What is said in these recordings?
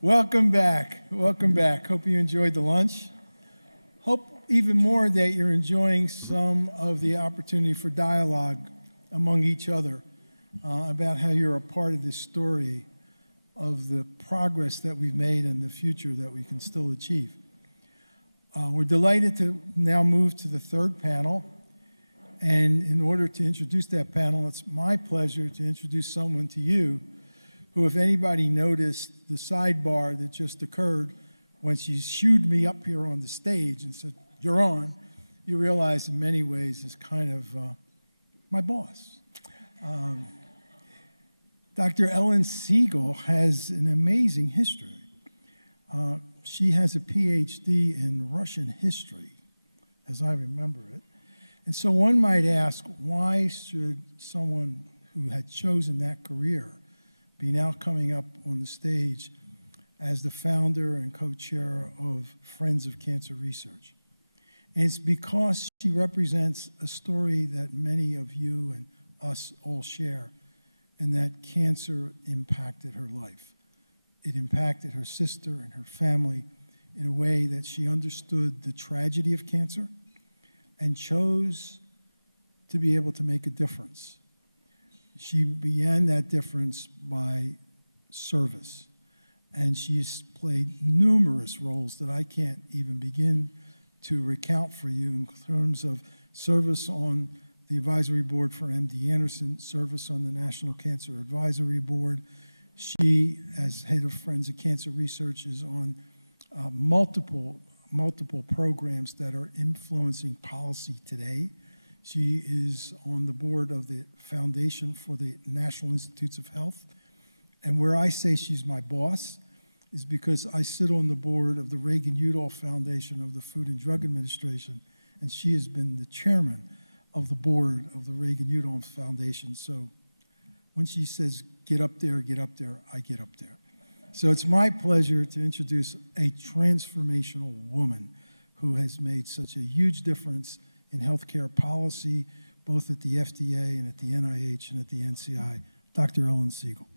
Welcome back. Welcome back. Hope you enjoyed the lunch. Hope even more that you're enjoying some of the opportunity for dialogue among each other about how you're a part of this story of the progress that we've made and the future that we can still achieve. We're delighted to now move to the third panel. And in order to introduce that panel, it's my pleasure to introduce someone to you who, if anybody noticed the sidebar that just occurred when she shooed me up here on the stage and said, "You're on," you realize in many ways is kind of my boss. Dr. Ellen Siegel has an amazing history. She has a Ph.D. in Russian history, as I remember it. And so one might ask, why should someone who had chosen that career be now coming up on the stage as the founder and co-chair of Friends of Cancer Research? And it's because she represents a story that many of you and us all share, and that cancer impacted her life. It impacted her sister and her family in a way that she understood the tragedy of cancer and chose to be able to make a difference. She began that difference by service, and she's played numerous roles that I can't even begin to recount for you in terms of service on the advisory board for MD Anderson, service on the National Cancer Advisory Board. She, as head of Friends of Cancer Research, is on multiple programs that are influencing policy today. She is on the board of the Foundation for the National Institutes of Health. And where I say she's my boss is because I sit on the board of the Reagan-Udall Foundation of the Food and Drug Administration, and she has been the chairman of the board of the Reagan-Udall Foundation. So when she says, get up there, I get up there. So it's my pleasure to introduce a transformational woman who has made such a huge difference in healthcare policy, both at the FDA and at the NIH and at the NCI, Dr. Ellen Siegel.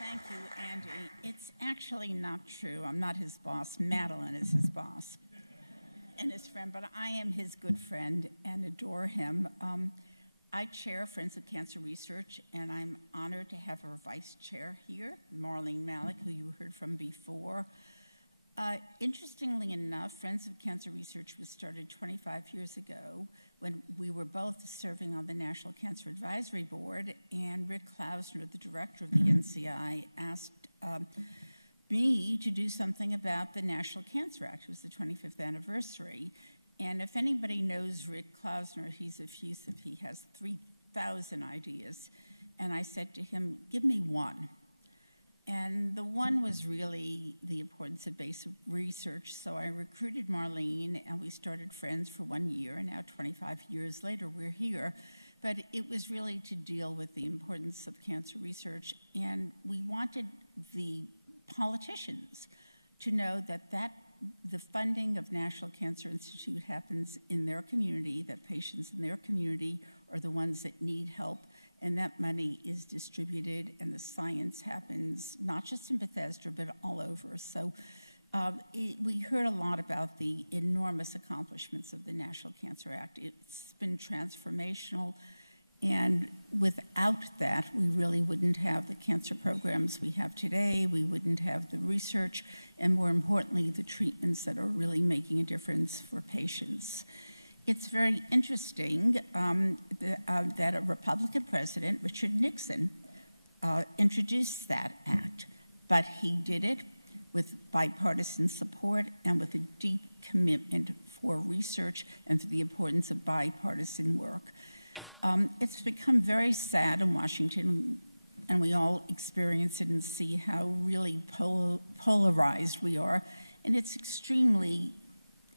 Thank you, Andy. It's actually not true. I'm not his boss. Madeline is his boss and his friend, but I am his good friend and adore him. I chair Friends of Cancer Research, and I'm honored to have our vice chair here, Marlene Malik, who you heard from before. Interestingly enough, Friends of Cancer Research was started 25 years ago when we were both serving on the National Cancer Advisory Board, and Rick Klausner, the director of the NCI, asked me to do something about the National Cancer Act. It was the 25th anniversary. And if anybody knows Rick Klausner, he's effusive. He has 3,000 ideas. And I said to him, give me one. And the one was really the importance of basic research. So I recruited Marlene, and we started Friends for 1 year. And now 25 years later, we're here. But it was really to deal with the importance of cancer research. And we wanted the politicians to know that the funding of National Cancer Institute happens in their community, that patients in their community are the ones that need help, and that money is distributed, and the science happens not just in Bethesda, but all over. So we heard a lot about the enormous accomplishments of the National Cancer Act. It's been transformational, and without that, we really wouldn't have the cancer programs we have today, we wouldn't have the research, and more importantly, the treatments that are really making a difference for patients. It's very interesting that a Republican president, Richard Nixon, introduced that act, but he did it with bipartisan support and with a deep commitment for research and for the importance of bipartisan work. It's become very sad in Washington, and we all experience it and see how really polarized we are, and it's extremely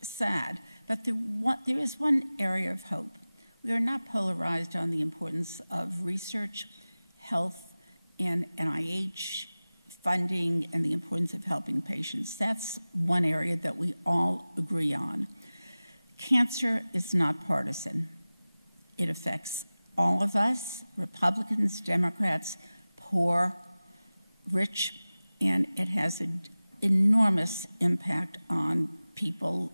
sad. But there is one area of hope. We are not polarized on the importance of research, health, and NIH funding, and the importance of helping patients. That's one area that we all agree on. Cancer is not partisan. It affects all of us, Republicans, Democrats, poor, rich, and it has an enormous impact on people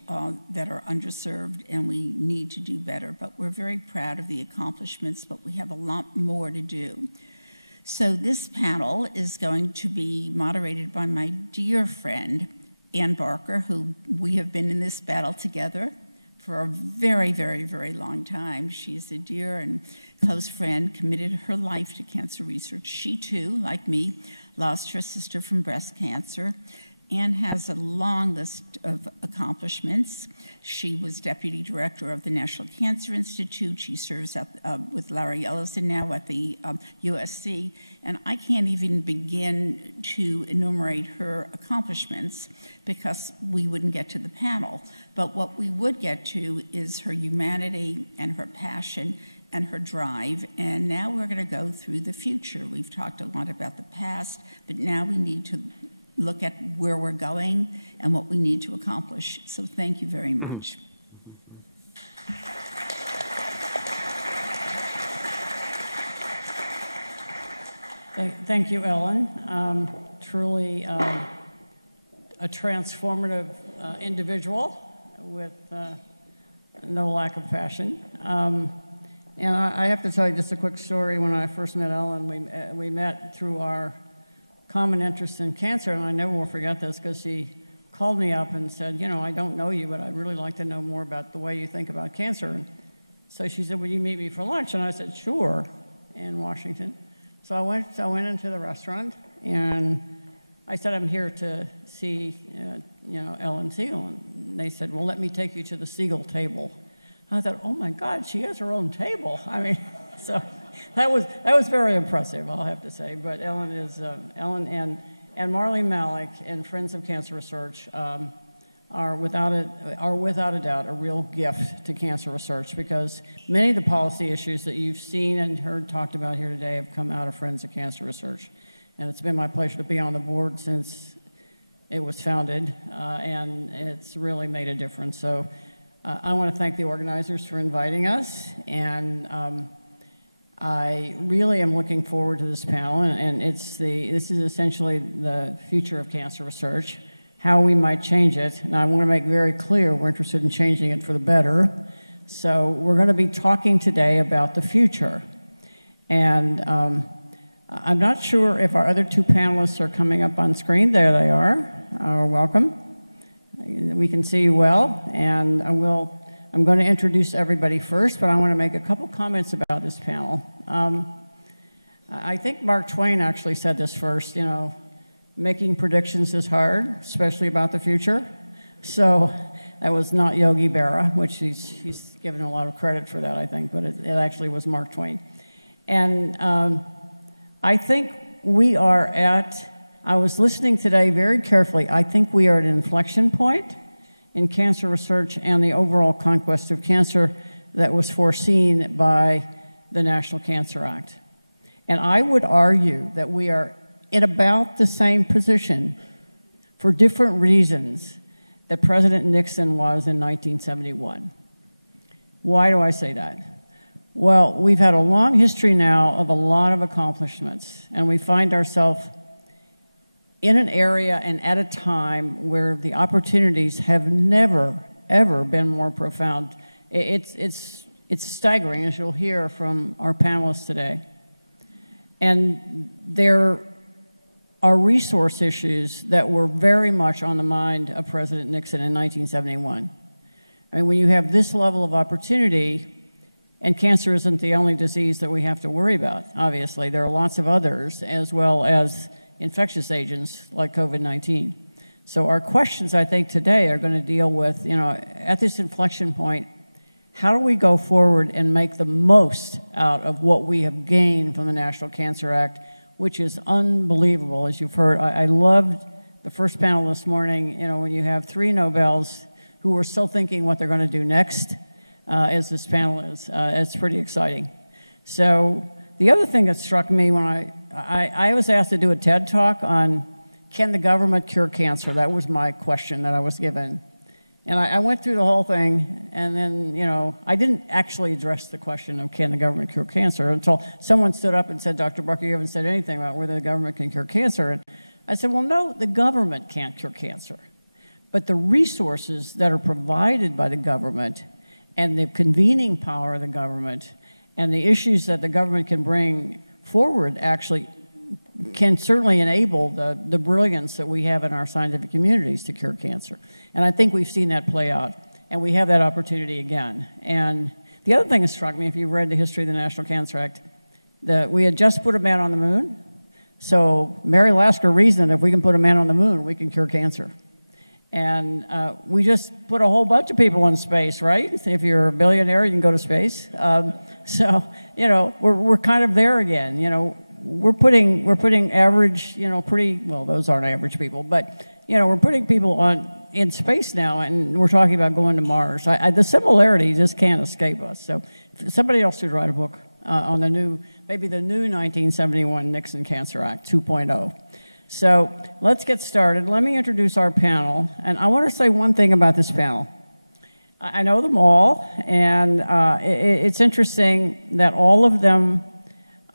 that are underserved, and we need to do better. But we're very proud of the accomplishments, but we have a lot more to do. So this panel is going to be moderated by my dear friend, Ann Barker, who we have been in this battle together for a very, very, very long time. She's a dear and close friend, committed her life to cancer research. She too, like me, lost her sister from breast cancer and has a long list of accomplishments. She was deputy director of the National Cancer Institute. She serves up with Larry Ellison now at the USC. And I can't even begin to enumerate her accomplishments because we wouldn't get to the panel. But what we would get to is her humanity and her passion and her drive. And now we're going to go through the future. We've talked a lot about the past, but now we need to look at where we're going and what we need to accomplish. So thank you very much. Thank you, Ellen. Truly a transformative individual with no lack of passion. And I have to tell you just a quick story. When I first met Ellen, we met through our common interest in cancer, and I never will forget this because she called me up and said, you know, I don't know you, but I'd really like to know more about the way you think about cancer. And so she said, will you meet me for lunch? And I said, sure, in Washington. So I went into the restaurant, and I said, I'm here to see, Ellen Siegel. And they said, well, let me take you to the Siegel table. I thought, oh my God, she has her own table. I mean, so that was very impressive, I'll have to say. But Ellen and Marlene Malik and Friends of Cancer Research are without a doubt a real gift to cancer research, because many of the policy issues that you've seen and heard talked about here today have come out of Friends of Cancer Research. And it's been my pleasure to be on the board since it was founded, and it's really made a difference. So I want to thank the organizers for inviting us, and I really am looking forward to this panel, and this is essentially the future of cancer research, how we might change it. And I want to make very clear we're interested in changing it for the better. So we're going to be talking today about the future. And I'm not sure if our other two panelists are coming up on screen. There they are. Welcome. We can see you well, and I'm going to introduce everybody first, but I want to make a couple comments about this panel. I think Mark Twain actually said this first, making predictions is hard, especially about the future. So that was not Yogi Berra, which he's given a lot of credit for that, I think, but it actually was Mark Twain. And I think we are I was listening today very carefully, I think we are at an inflection point in cancer research and the overall conquest of cancer that was foreseen by the National Cancer Act. And I would argue that we are in about the same position for different reasons that President Nixon was in 1971. Why do I say that? Well, we've had a long history now of a lot of accomplishments, and we find ourselves in an area and at a time where the opportunities have never, ever been more profound. It's staggering, as you'll hear from our panelists today. And there are resource issues that were very much on the mind of President Nixon in 1971. I mean, when you have this level of opportunity, and cancer isn't the only disease that we have to worry about, obviously. There are lots of others, as well as infectious agents like COVID-19. So our questions, I think, today are going to deal with, at this inflection point, how do we go forward and make the most out of what we have gained from the National Cancer Act, which is unbelievable, as you've heard. I loved the first panel this morning, when you have 3 Nobels who are still thinking what they're going to do next, as this panel is. It's pretty exciting. So the other thing that struck me when I was asked to do a TED Talk on, can the government cure cancer? That was my question that I was given. And I went through the whole thing, and then, you know, I didn't actually address the question of can the government cure cancer until someone stood up and said, Dr. Barker, you haven't said anything about whether the government can cure cancer. And I said, well, no, the government can't cure cancer. But the resources that are provided by the government and the convening power of the government and the issues that the government can bring forward actually can certainly enable the brilliance that we have in our scientific communities to cure cancer. And I think we've seen that play out, and we have that opportunity again. And the other thing that struck me, if you've read the history of the National Cancer Act, that we had just put a man on the moon. So Mary Lasker reasoned if we can put a man on the moon, we can cure cancer. And we just put a whole bunch of people in space, right? If you're a billionaire, you can go to space. So, you know, we're kind of there again. You know, we're putting average, you know, pretty, well, those aren't average people, but, you know, we're putting people in space now, and we're talking about going to Mars. The similarity just can't escape us. So somebody else should write a book on maybe the new 1971 Nixon Cancer Act 2.0. So let's get started. Let me introduce our panel, and I want to say one thing about this panel. I know them all, and it's interesting that all of them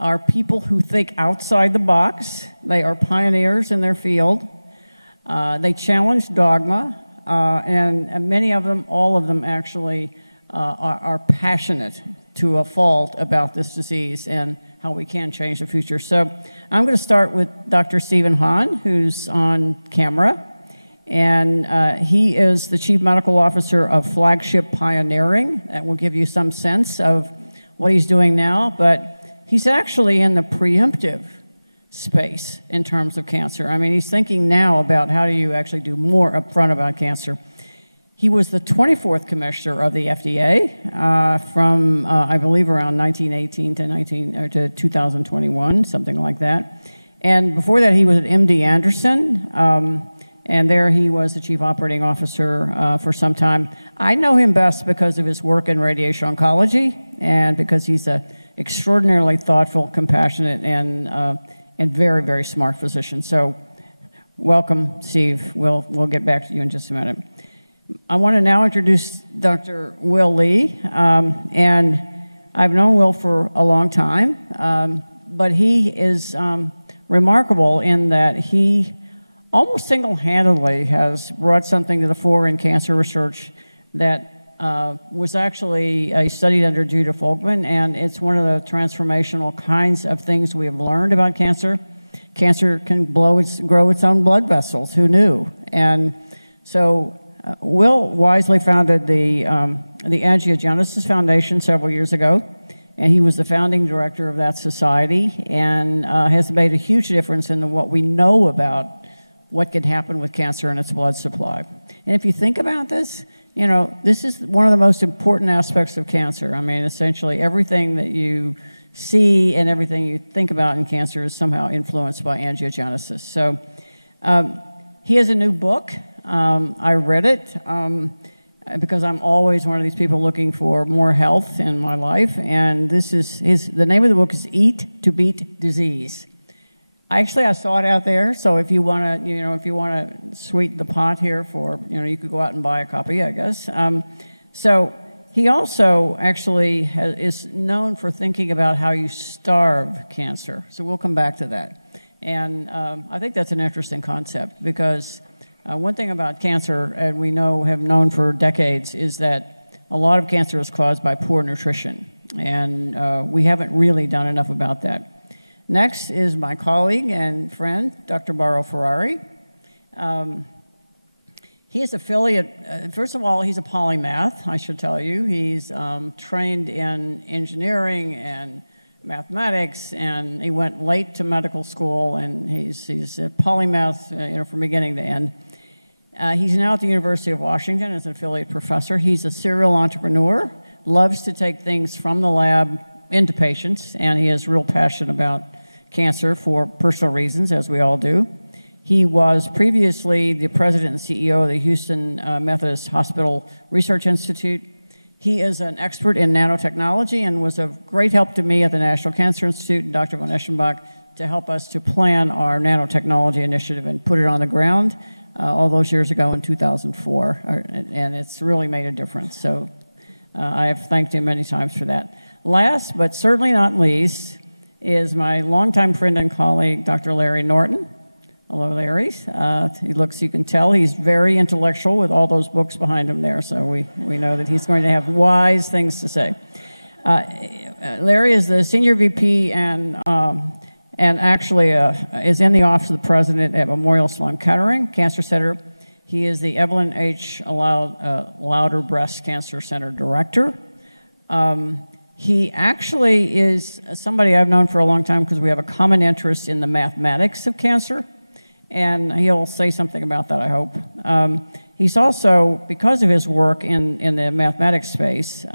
are people who think outside the box. They are pioneers in their field. They challenge dogma, and many of them, all of them actually, are passionate to a fault about this disease and how we can change the future. So I'm going to start with Dr. Stephen Hahn, who's on camera, and he is the Chief Medical Officer of Flagship Pioneering. That will give you some sense of what he's doing now, but he's actually in the preemptive space in terms of cancer. I mean, he's thinking now about how do you actually do more upfront about cancer. He was the 24th commissioner of the FDA from, I believe, around 1918 to 2021, something like that. And before that, he was at MD Anderson, and there he was the chief operating officer for some time. I know him best because of his work in radiation oncology and because he's an extraordinarily thoughtful, compassionate, and very, very smart physician. So welcome, Steve. We'll get back to you in just a minute. I want to now introduce Dr. Will Lee, and I've known Will for a long time, but he is remarkable in that he almost single-handedly has brought something to the fore in cancer research that was actually studied under Judah Folkman, and it's one of the transformational kinds of things we have learned about cancer. Cancer can grow its own blood vessels. Who knew? And so Will wisely founded the Angiogenesis Foundation several years ago, and he was the founding director of that society, and has made a huge difference in what we know about what can happen with cancer and its blood supply. And if you think about this, you know, this is one of the most important aspects of cancer. I mean, essentially everything that you see and everything you think about in cancer is somehow influenced by angiogenesis. So he has a new book. I read it because I'm always one of these people looking for more health in my life, and this is the name of the book is Eat to Beat Disease. I saw it out there, so if you want to, sweeten the pot here for, you could go out and buy a copy, I guess. So he also actually is known for thinking about how you starve cancer. So we'll come back to that. And I think that's an interesting concept because one thing about cancer, and we have known for decades, is that a lot of cancer is caused by poor nutrition. And we haven't really done enough about that. Next is my colleague and friend, Dr. Mauro Ferrari. He is affiliate, first of all, he's a polymath, I should tell you. He's trained in engineering and mathematics, and he went late to medical school, and he's a polymath, from beginning to end. He's now at the University of Washington as an affiliate professor. He's a serial entrepreneur, loves to take things from the lab into patients, and he has real passion about cancer for personal reasons, as we all do. He was previously the president and CEO of the Houston Methodist Hospital Research Institute. He is an expert in nanotechnology and was of great help to me at the National Cancer Institute and Dr. von Eschenbach to help us to plan our nanotechnology initiative and put it on the ground. all those years ago in 2004, and it's really made a difference. So I have thanked him many times for that. Last, but certainly not least, is my longtime friend and colleague, Dr. Larry Norton. Hello, Larry. He looks, you can tell, he's very intellectual with all those books behind him there, so we know that he's going to have wise things to say. Larry is the senior VP and actually is in the office of the president at Memorial Sloan Kettering Cancer Center. He is the Evelyn H. Lauder Breast Cancer Center director. He actually is somebody I've known for a long time because we have a common interest in the mathematics of cancer, and he'll say something about that, I hope. He's also, because of his work in the mathematics space,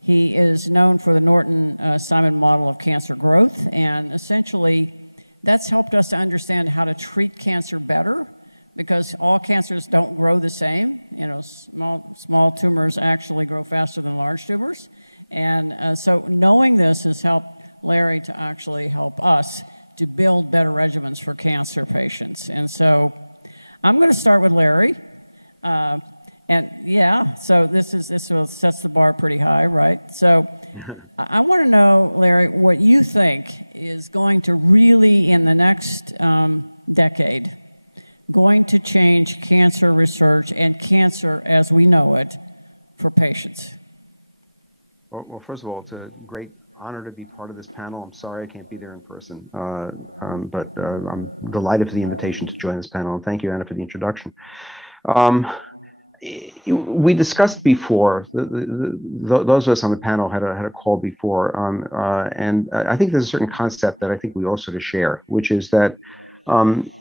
he is known for the Norton-Simon model of cancer growth, and essentially that's helped us to understand how to treat cancer better, because all cancers don't grow the same. You know, small tumors actually grow faster than large tumors. And so knowing this has helped Larry to actually help us to build better regimens for cancer patients. And so I'm going to start with Larry. And yeah, so this sets the bar pretty high, right? So I want to know, Larry, what you think is going to really, in the next decade, going to change cancer research and cancer as we know it for patients. Well, first of all, it's a great honor to be part of this panel. I'm sorry I can't be there in person, but I'm delighted for the invitation to join this panel, and thank you, Anna, for the introduction. We discussed before, those of us on the panel had a call before, and I think there's a certain concept that I think we all sort of share, which is that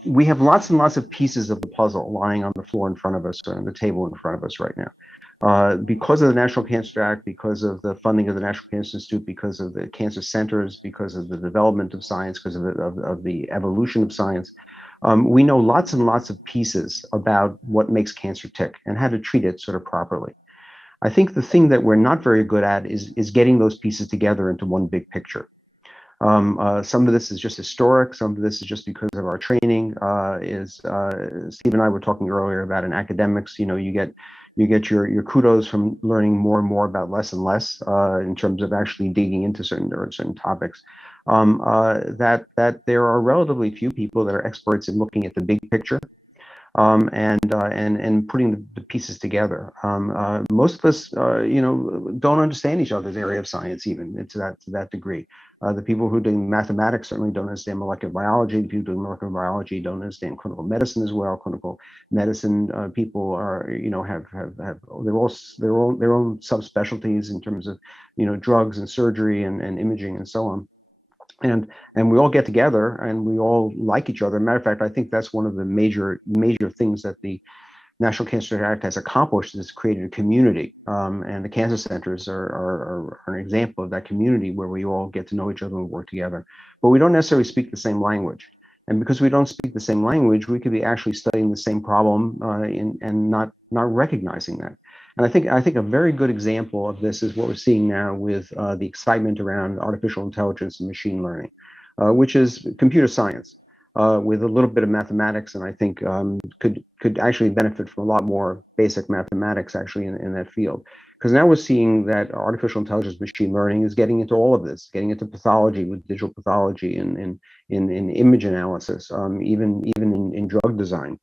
we have lots and lots of pieces of the puzzle lying on the floor in front of us, or on the table in front of us right now. Because of the National Cancer Act, because of the funding of the National Cancer Institute, because of the cancer centers, because of the development of science, because of the evolution of science, we know lots and lots of pieces about what makes cancer tick and how to treat it sort of properly. I think the thing that we're not very good at is getting those pieces together into one big picture. Some of this is just historic. Some of this is just because of our training. Steve and I were talking earlier about in academics, you know, you get your kudos from learning more and more about less and less in terms of actually digging into certain topics. That there are relatively few people that are experts in looking at the big picture and putting the pieces together. Most of us, you know, don't understand each other's area of science even to that degree. The people who are doing mathematics certainly don't understand molecular biology. The people doing molecular biology don't understand clinical medicine as well. Clinical medicine people are, you know, have their own subspecialties in terms of, you know, drugs and surgery and imaging and so on. And we all get together and we all like each other. Matter of fact, I think that's one of the major things that the National Cancer Act has accomplished, is created a community. And the cancer centers are an example of that community where we all get to know each other and work together. But we don't necessarily speak the same language. And because we don't speak the same language, we could be actually studying the same problem and not recognizing that. And I think a very good example of this is what we're seeing now with the excitement around artificial intelligence and machine learning, which is computer science with a little bit of mathematics, and I think could actually benefit from a lot more basic mathematics actually in that field. Because now we're seeing that artificial intelligence, machine learning is getting into all of this, getting into pathology with digital pathology and in image analysis, even in drug design,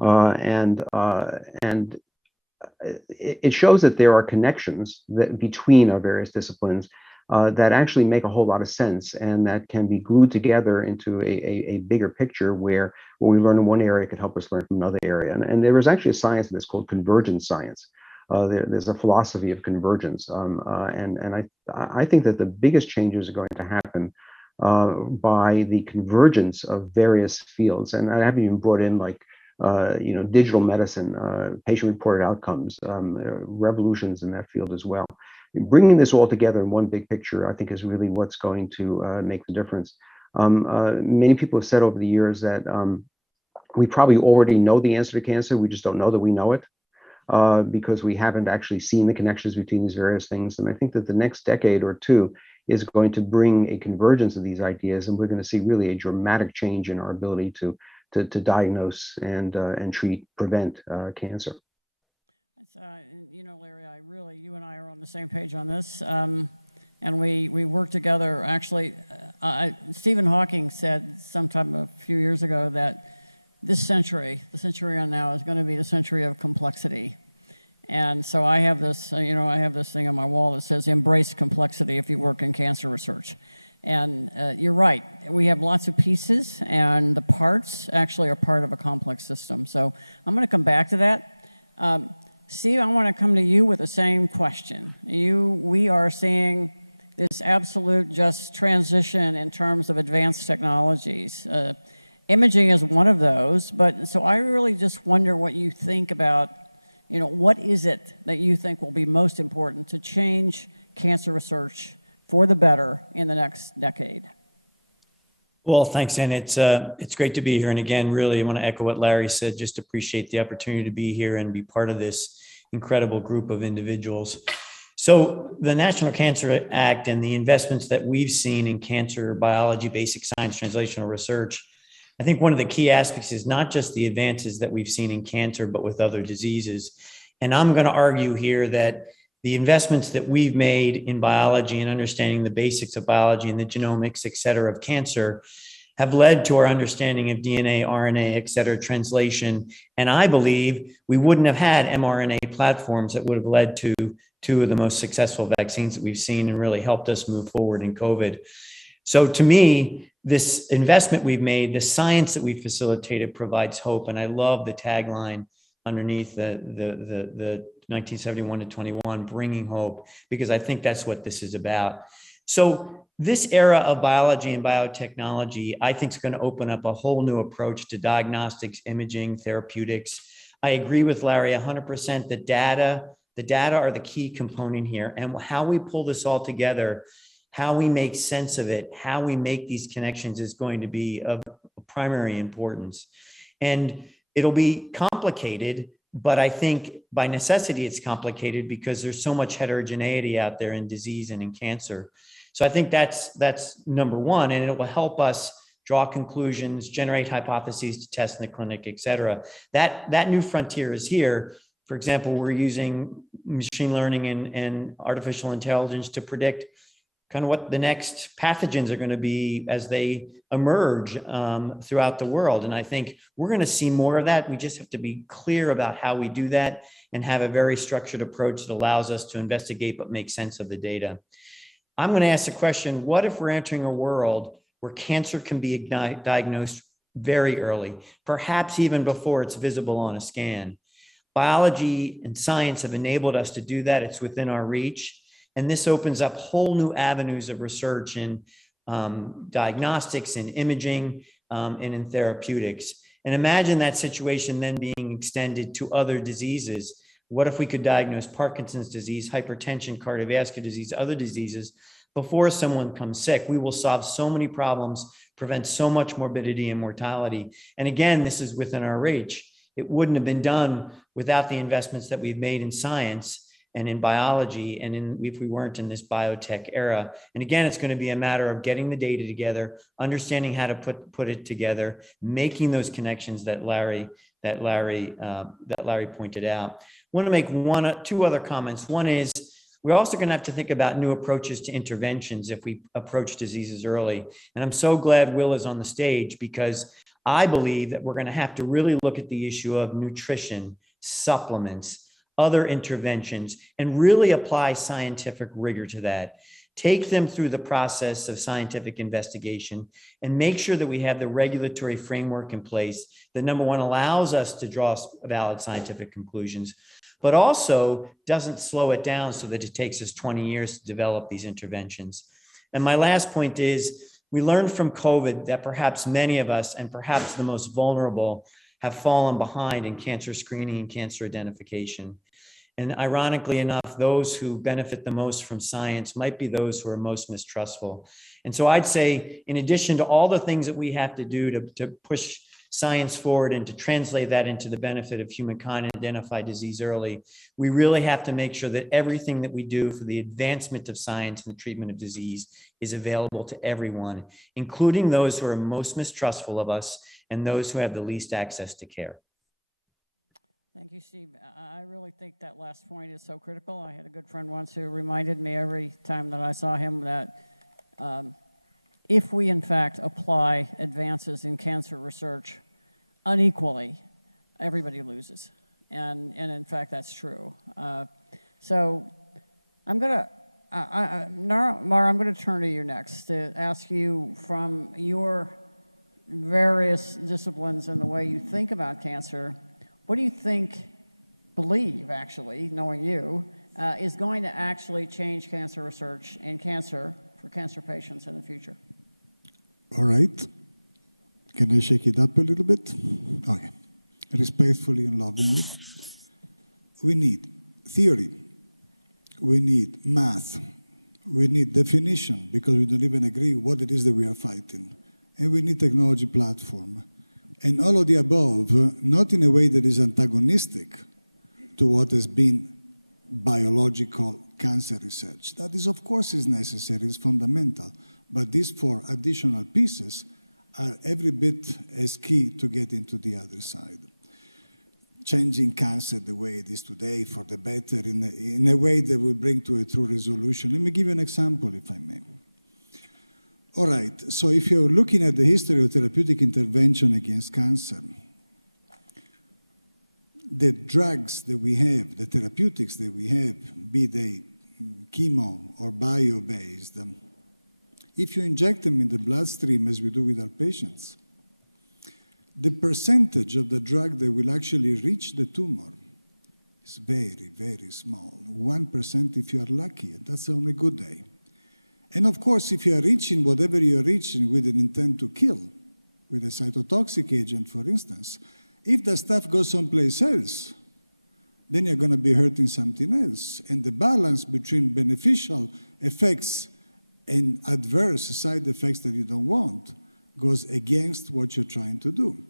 and it shows that there are connections between our various disciplines that actually make a whole lot of sense and that can be glued together into a bigger picture where what we learn in one area could help us learn from another area. And there is actually a science that's called convergence science. There's a philosophy of convergence. And I think that the biggest changes are going to happen by the convergence of various fields. And I haven't even brought in like you know, digital medicine, patient-reported outcomes, revolutions in that field as well. Bringing this all together in one big picture, I think, is really what's going to make the difference. Many people have said over the years that we probably already know the answer to cancer. We just don't know that we know it because we haven't actually seen the connections between these various things. And I think that the next decade or two is going to bring a convergence of these ideas, and we're going to see really a dramatic change in our ability to to diagnose and treat, prevent cancer. You know, Larry, you and I are on the same page on this. And we work together. Actually, Stephen Hawking said sometime a few years ago that this century, the century on now, is going to be the century of complexity. And so I have this, I have this thing on my wall that says, embrace complexity if you work in cancer research. And you're right, we have lots of pieces, and the parts actually are part of a complex system. So I'm going to come back to that. Steve, I want to come to you with the same question. We are seeing this absolute just transition in terms of advanced technologies. Imaging is one of those, but so I really just wonder what you think about, what is it that you think will be most important to change cancer research for the better in the next decade? Well, thanks, and it's great to be here. And again, really, I want to echo what Larry said. Just appreciate the opportunity to be here and be part of this incredible group of individuals. So the National Cancer Act and the investments that we've seen in cancer biology, basic science, translational research, I think one of the key aspects is not just the advances that we've seen in cancer, but with other diseases. And I'm going to argue here that the investments that we've made in biology and understanding the basics of biology and the genomics, et cetera, of cancer have led to our understanding of DNA, RNA, et cetera, translation. And I believe we wouldn't have had mRNA platforms that would have led to two of the most successful vaccines that we've seen and really helped us move forward in COVID. So to me, this investment we've made, the science that we facilitated provides hope. And I love the tagline underneath the 1971 to 21, bringing hope, because I think that's what this is about. So this era of biology and biotechnology, I think, is going to open up a whole new approach to diagnostics, imaging, therapeutics. I agree with Larry 100%. The data are the key component here, and how we pull this all together, how we make sense of it, how we make these connections is going to be of primary importance. And it'll be complicated, but I think by necessity it's complicated because there's so much heterogeneity out there in disease and in cancer. So I think that's number one, and it will help us draw conclusions, generate hypotheses to test in the clinic, et cetera. That new frontier is here. For example, we're using machine learning and artificial intelligence to predict kind of what the next pathogens are going to be as they emerge throughout the world. And I think we're going to see more of that. We just have to be clear about how we do that and have a very structured approach that allows us to investigate but make sense of the data. I'm going to ask the question, what if we're entering a world where cancer can be diagnosed very early, perhaps even before it's visible on a scan? Biology and science have enabled us to do that. It's within our reach. And this opens up whole new avenues of research in diagnostics and imaging and in therapeutics. And imagine that situation then being extended to other diseases. What if we could diagnose Parkinson's disease, hypertension, cardiovascular disease, other diseases before someone comes sick? We will solve so many problems, prevent so much morbidity and mortality. And again, this is within our reach. It wouldn't have been done without the investments that we've made in science and in biology, and if we weren't in this biotech era. And again, it's going to be a matter of getting the data together, understanding how to put it together, making those connections that Larry pointed out. I want to make two other comments. One is we're also going to have to think about new approaches to interventions if we approach diseases early. And I'm so glad Will is on the stage, because I believe that we're going to have to really look at the issue of nutrition, supplements, other interventions, and really apply scientific rigor to that. Take them through the process of scientific investigation and make sure that we have the regulatory framework in place that, number one, allows us to draw valid scientific conclusions, but also doesn't slow it down so that it takes us 20 years to develop these interventions. And my last point is, we learned from COVID that perhaps many of us, and perhaps the most vulnerable, have fallen behind in cancer screening and cancer identification. And ironically enough, those who benefit the most from science might be those who are most mistrustful. And so I'd say, in addition to all the things that we have to do to push science forward and to translate that into the benefit of humankind and identify disease early, we really have to make sure that everything that we do for the advancement of science and the treatment of disease is available to everyone, including those who are most mistrustful of us and those who have the least access to care. Thank you, Steve. I really think that last point is so critical. I had a good friend once who reminded me every time that I saw him that if we, in fact, apply advances in cancer research unequally, everybody loses. And in fact, that's true. So I'm going to, Mauro, I'm going to turn to you next to ask you from your various disciplines and the way you think about cancer, what do you believe, actually, knowing you, is going to actually change cancer research and cancer for cancer patients in the future? All right. Can I shake it up a little bit? Okay. Respectfully and lovingly. We need theory. We need math. We need definition, because we don't even agree what it is that we are fighting. And we need technology platform. And all of the above, not in a way that is antagonistic to what has been biological cancer research. That is, of course, is necessary, is fundamental. But these four additional pieces are every bit as key to get into the other side. Changing cancer the way it is today for the better in a way that will bring to a true resolution. Let me give you an example, if I may. All right, so if you're looking at the history of therapeutic intervention against cancer, the drugs that we have, the therapeutics that we have, be they chemo or bio-based, if you inject them in the bloodstream, as we do with our patients, the percentage of the drug that will actually reach the tumor is very, very small. 1% if you are lucky, and that's on a good day. And of course, if you are reaching whatever you are reaching with an intent to kill, with a cytotoxic agent, for instance, if the stuff goes someplace else, then you're going to be hurting something else. And the balance between beneficial effects and adverse side effects that you don't want goes against what you're trying to do.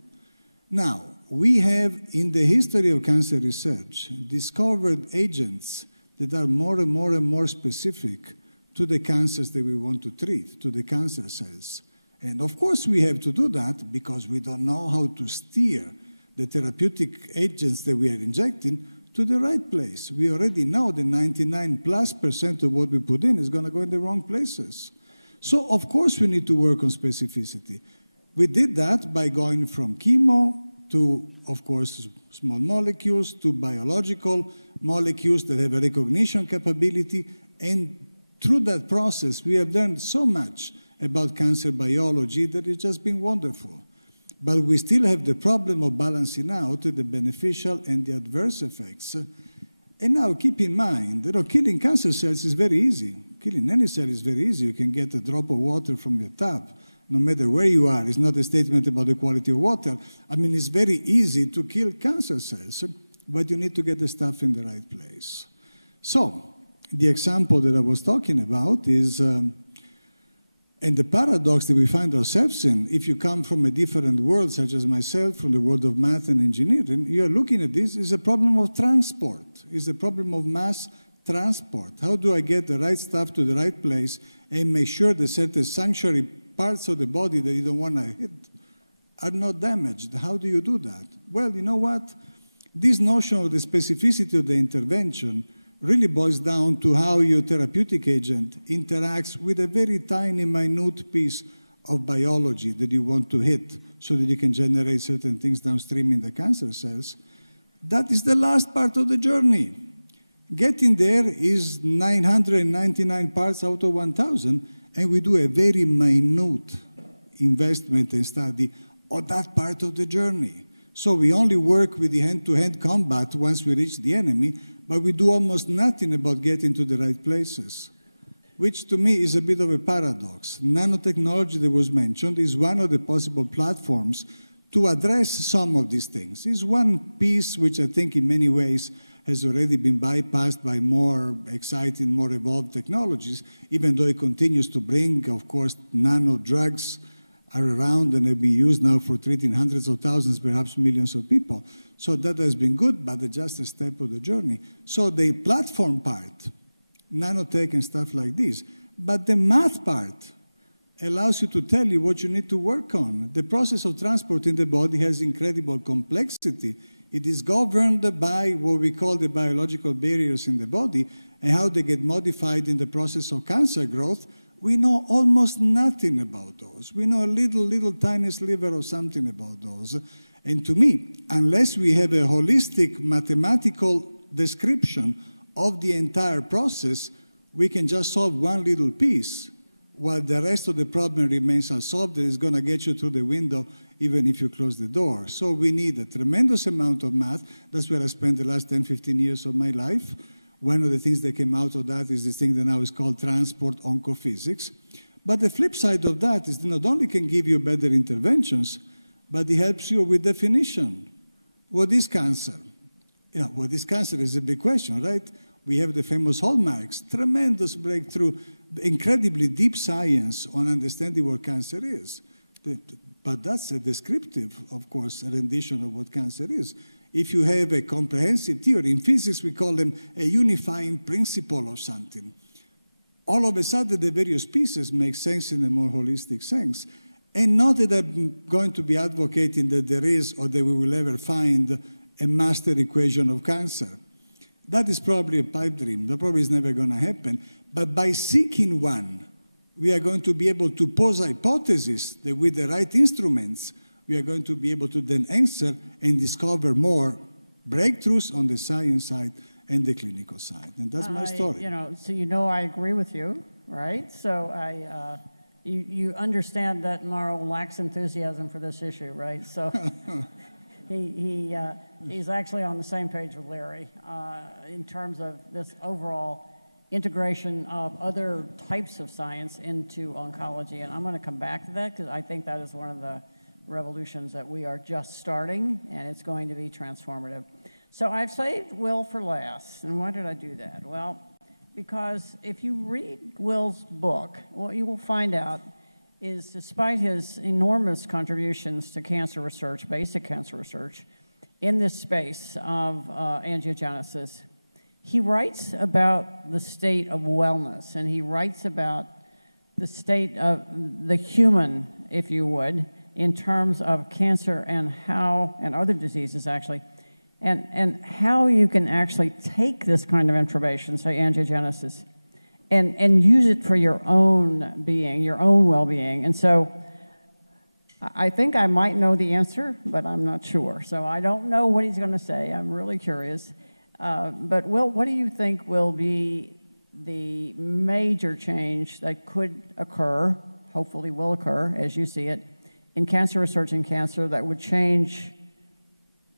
Now, we have, in the history of cancer research, discovered agents that are more and more and more specific to the cancers that we want to treat, to the cancer cells. And of course we have to do that because we don't know how to steer the therapeutic agents that we are injecting to the right place. We already know that 99+% of what we put in is going to go in the wrong places. So of course we need to work on specificity. We did that by going from chemo to, of course, small molecules, to biological molecules that have a recognition capability. And through that process, we have learned so much about cancer biology that it's just been wonderful. But we still have the problem of balancing out the beneficial and the adverse effects. And now keep in mind that killing cancer cells is very easy. Killing any cell is very easy. You can get a drop of water from your tap, no matter where you are. It's not a statement about the quality of water. I mean, it's very easy to kill cancer cells, but you need to get the stuff in the right place. So the example that I was talking about is, and the paradox that we find ourselves in, if you come from a different world, such as myself, from the world of math and engineering, you're looking at this, is a problem of transport, is a problem of mass transport. How do I get the right stuff to the right place and make sure that certain sanctuary parts of the body that you don't want to hit are not damaged? How do you do that? Well, you know what? This notion of the specificity of the intervention really boils down to how your therapeutic agent interacts with a very tiny, minute piece of biology that you want to hit so that you can generate certain things downstream in the cancer cells. That is the last part of the journey. Getting there is 999 parts out of 1,000, and we do a very minute investment and study on that part of the journey. So we only work with the hand-to-hand combat once we reach the enemy, but we do almost nothing about getting to the right places, which to me is a bit of a paradox. Nanotechnology that was mentioned is one of the possible platforms to address some of these things. It's one piece which I think in many ways has already been bypassed by more exciting, more evolved technologies, even though it continues to bring, of course, nano drugs are around and have been used now for treating hundreds of thousands, perhaps millions of people. So that has been good, but it's just a step of the journey. So the platform part, nanotech and stuff like this, but the math part allows you to tell you what you need to work on. The process of transport in the body has incredible complexity. It is governed by what we call the biological barriers in the body and how they get modified in the process of cancer growth. We know almost nothing about those. We know a little tiny sliver of something about those. And to me, unless we have a holistic mathematical description of the entire process, we can just solve one little piece, while the rest of the problem remains unsolved and is going to get you through the window even if you close the door. So we need a tremendous amount of math. That's where I spent the last 10, 15 years of my life. One of the things that came out of that is this thing that now is called transport oncophysics. But the flip side of that is that not only can give you better interventions, but it helps you with definition. What is cancer? You know, what is cancer is a big question, right? We have the famous hallmarks, tremendous breakthrough, incredibly deep science on understanding what cancer is. But that's a descriptive, of course, rendition of what cancer is. If you have a comprehensive theory, in physics we call them a unifying principle of something. All of a sudden the various pieces make sense in a more holistic sense. And not that I'm going to be advocating that there is or that we will ever find a master equation of cancer. That is probably a pipe dream. That probably is never going to happen. But by seeking one, we are going to be able to pose hypotheses that with the right instruments, we are going to be able to then answer and discover more breakthroughs on the science side and the clinical side. And that's my story. So I agree with you, right? So you understand that Mauro lacks enthusiasm for this issue, right? So he's actually on the same page with Larry in terms of this overall integration of other types of science into oncology. And I'm going to come back to that because I think that is one of the revolutions that we are just starting, and it's going to be transformative. So I've saved Will for last. And why did I do that? Well, because if you read Will's book, what you will find out is despite his enormous contributions to cancer research, basic cancer research, in this space of angiogenesis, he writes about the state of wellness, and he writes about the state of the human, if you would, in terms of cancer and how, and other diseases actually, and how you can actually take this kind of information, say angiogenesis, and use it for your own being, your own well-being. And so I think I might know the answer, but I'm not sure. So I don't know what he's going to say. I'm really curious. But Will, what do you think will be the major change that could occur, hopefully will occur as you see it, in cancer research and cancer that would change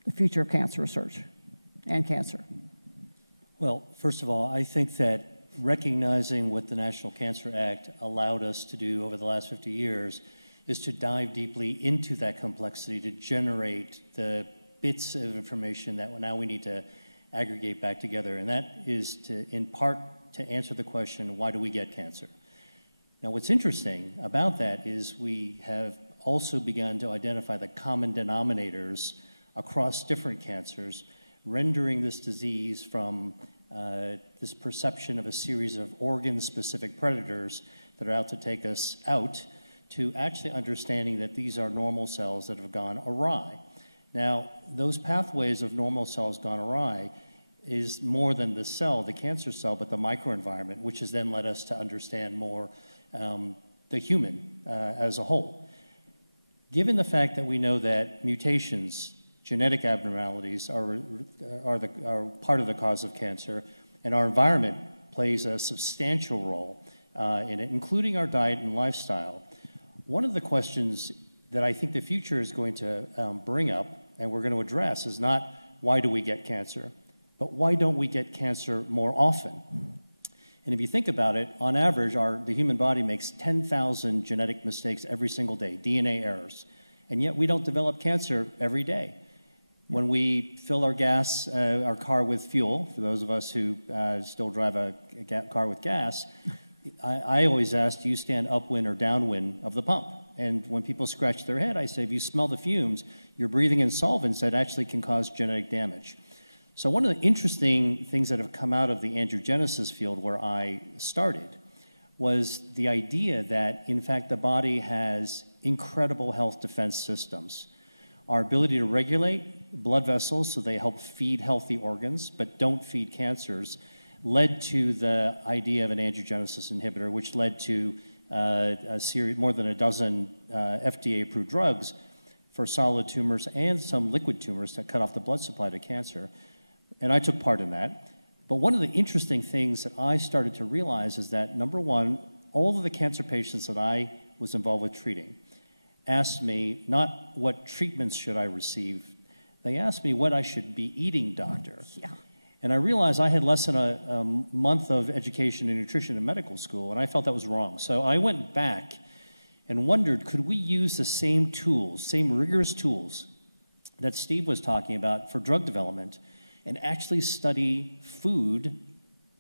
the future of cancer research and cancer? Well, first of all, I think that recognizing what the National Cancer Act allowed us to do over the last 50 years is to dive deeply into that complexity to generate the bits of information that now we need to aggregate back together. And that is to, in part, to answer the question, why do we get cancer? Now, what's interesting about that is we have also begun to identify the common denominators across different cancers, rendering this disease from this perception of a series of organ-specific predators that are out to take us out to actually understanding that these are normal cells that have gone awry. Now, those pathways of normal cells gone awry is more than the cell, the cancer cell, but the microenvironment, which has then led us to understand more the human as a whole. Given the fact that we know that mutations, genetic abnormalities are part of the cause of cancer, and our environment plays a substantial role in it, including our diet and lifestyle, one of the questions that I think the future is going to bring up, and we're going to address, is not why do we get cancer, but why don't we get cancer more often? And if you think about it, on average, the human body makes 10,000 genetic mistakes every single day, DNA errors, and yet we don't develop cancer every day. When we fill our car with fuel, for those of us who still drive a car with gas, I always ask, do you stand upwind or downwind of the pump? And when people scratch their head, I say, if you smell the fumes, you're breathing in solvents that actually can cause genetic damage. So one of the interesting things that have come out of the angiogenesis field where I started was the idea that, in fact, the body has incredible health defense systems. Our ability to regulate blood vessels so they help feed healthy organs but don't feed cancers led to the idea of an angiogenesis inhibitor, which led to more than a dozen FDA-approved drugs for solid tumors and some liquid tumors that cut off the blood supply to cancer. And I took part in that. But one of the interesting things that I started to realize is that, number one, all of the cancer patients that I was involved with treating asked me not what treatments should I receive, they asked me what I should be eating, doctor. Yeah. And I realized I had less than a month of education in nutrition in medical school, and I felt that was wrong. So I went back and wondered, could we use the same tools, same rigorous tools that Steve was talking about for drug development and actually study food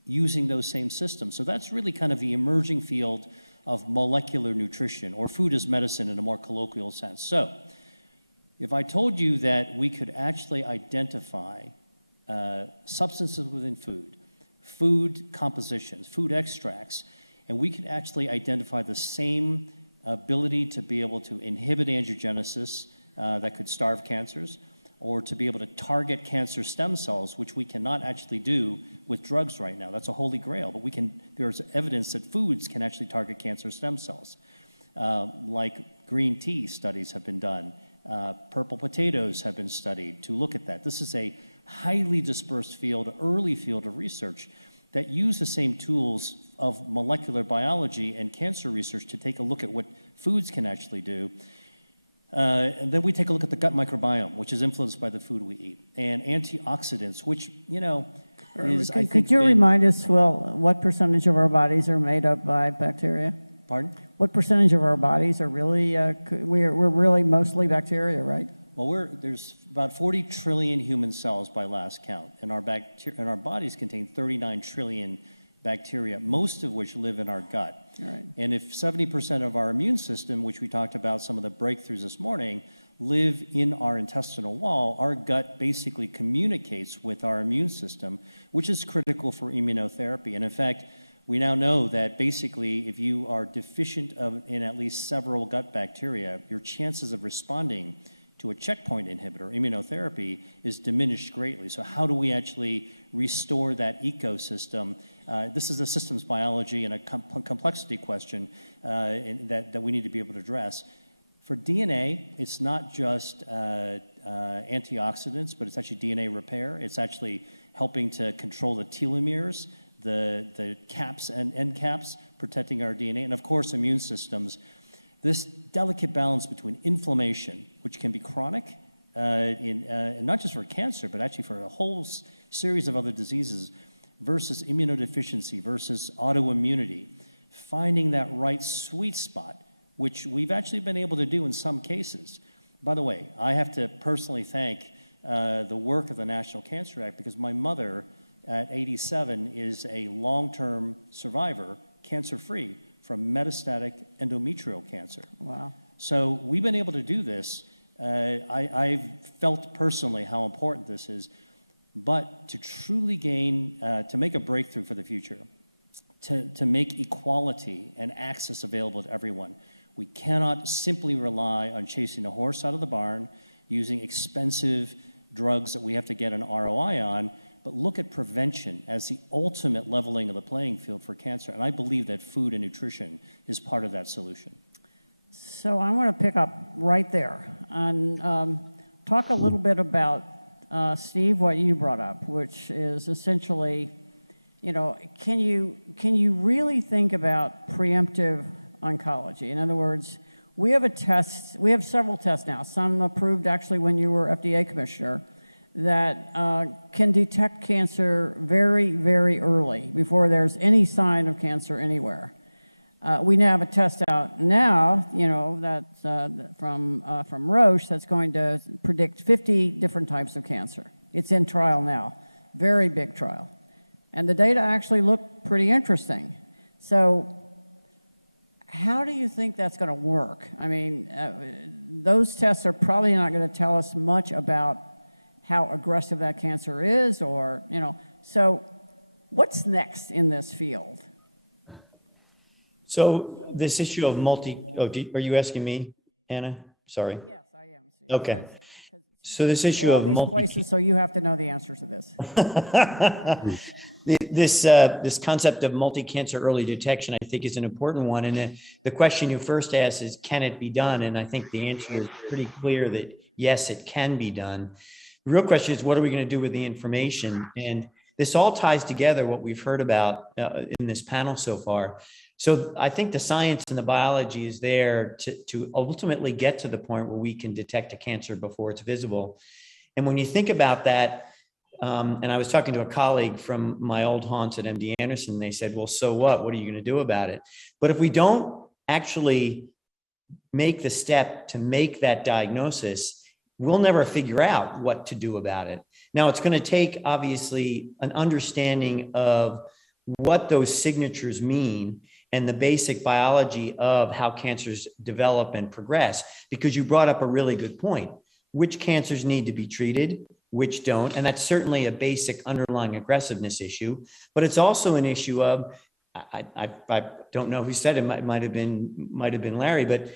using those same systems? So that's really kind of the emerging field of molecular nutrition, or food as medicine in a more colloquial sense. So if I told you that we could actually identify substances within food, food compositions, food extracts, and we could actually identify the same ability to be able to inhibit angiogenesis that could starve cancers, or to be able to target cancer stem cells, which we cannot actually do with drugs right now. That's a holy grail, but there's evidence that foods can actually target cancer stem cells. Like green tea studies have been done. Purple potatoes have been studied to look at that. This is a highly dispersed field, early field of research that use the same tools of molecular biology and cancer research to take a look at what foods can actually do. And then we take a look at the gut microbiome, which is influenced by the food we eat, and antioxidants, which, is, I think, Could you remind us, Will, what percentage of our bodies are made up by bacteria? Pardon? What percentage of our bodies are really, we're really mostly bacteria, right? Well, there's about 40 trillion human cells by last count, and our bodies contain 39 trillion bacteria, most of which live in our gut. Right. And if 70% of our immune system, which we talked about some of the breakthroughs this morning, live in our intestinal wall, our gut basically communicates with our immune system, which is critical for immunotherapy. And in fact, we now know that basically if you are deficient in at least several gut bacteria, your chances of responding to a checkpoint inhibitor, immunotherapy, is diminished greatly. So how do we actually restore that ecosystem? This is a systems biology and a complexity question that we need to be able to address. For DNA, it's not just antioxidants, but it's actually DNA repair. It's actually helping to control the telomeres, the caps and end caps, protecting our DNA, and of course, immune systems. This delicate balance between inflammation, which can be chronic, and not just for cancer, but actually for a whole series of other diseases, versus immunodeficiency, versus autoimmunity, finding that right sweet spot, which we've actually been able to do in some cases. By the way, I have to personally thank the work of the National Cancer Act, because my mother at 87 is a long-term survivor, cancer-free, from metastatic endometrial cancer. Wow. So we've been able to do this. I've felt personally how important this is, but to truly gain, to make a breakthrough for the future, to make equality and access available to everyone, we cannot simply rely on chasing a horse out of the barn, using expensive drugs that we have to get an ROI on, but look at prevention as the ultimate leveling of the playing field for cancer. And I believe that food and nutrition is part of that solution. So I want to pick up right there and talk a little bit about, Steve, what you brought up, which is essentially, can you really think about preemptive oncology? In other words, we have several tests now, some approved actually when you were FDA commissioner, that can detect cancer very, very early, before there's any sign of cancer anywhere. We now have a test out now, that's from Roche, that's going to predict 50 different types of cancer. It's in trial now, very big trial. And the data actually look pretty interesting. So how do you think that's going to work? I mean, those tests are probably not going to tell us much about how aggressive that cancer is, or, so what's next in this field? So this issue of are you asking me, Anna? Sorry. Yes, I am. Okay. So this issue all of these places, so you have to know the answer to this. This concept of multi-cancer early detection, I think, is an important one. And the question you first asked is, can it be done? And I think the answer is pretty clear that yes, it can be done. The real question is, what are we going to do with the information? And this all ties together what we've heard about in this panel so far. So I think the science and the biology is there to ultimately get to the point where we can detect a cancer before it's visible. And when you think about that, and I was talking to a colleague from my old haunts at MD Anderson, they said, well, so what? What are you going to do about it? But if we don't actually make the step to make that diagnosis, we'll never figure out what to do about it. Now, it's going to take, obviously, an understanding of what those signatures mean and the basic biology of how cancers develop and progress, because you brought up a really good point. Which cancers need to be treated, which don't, and that's certainly a basic underlying aggressiveness issue, but it's also an issue of, I don't know who said it, might have been Larry, but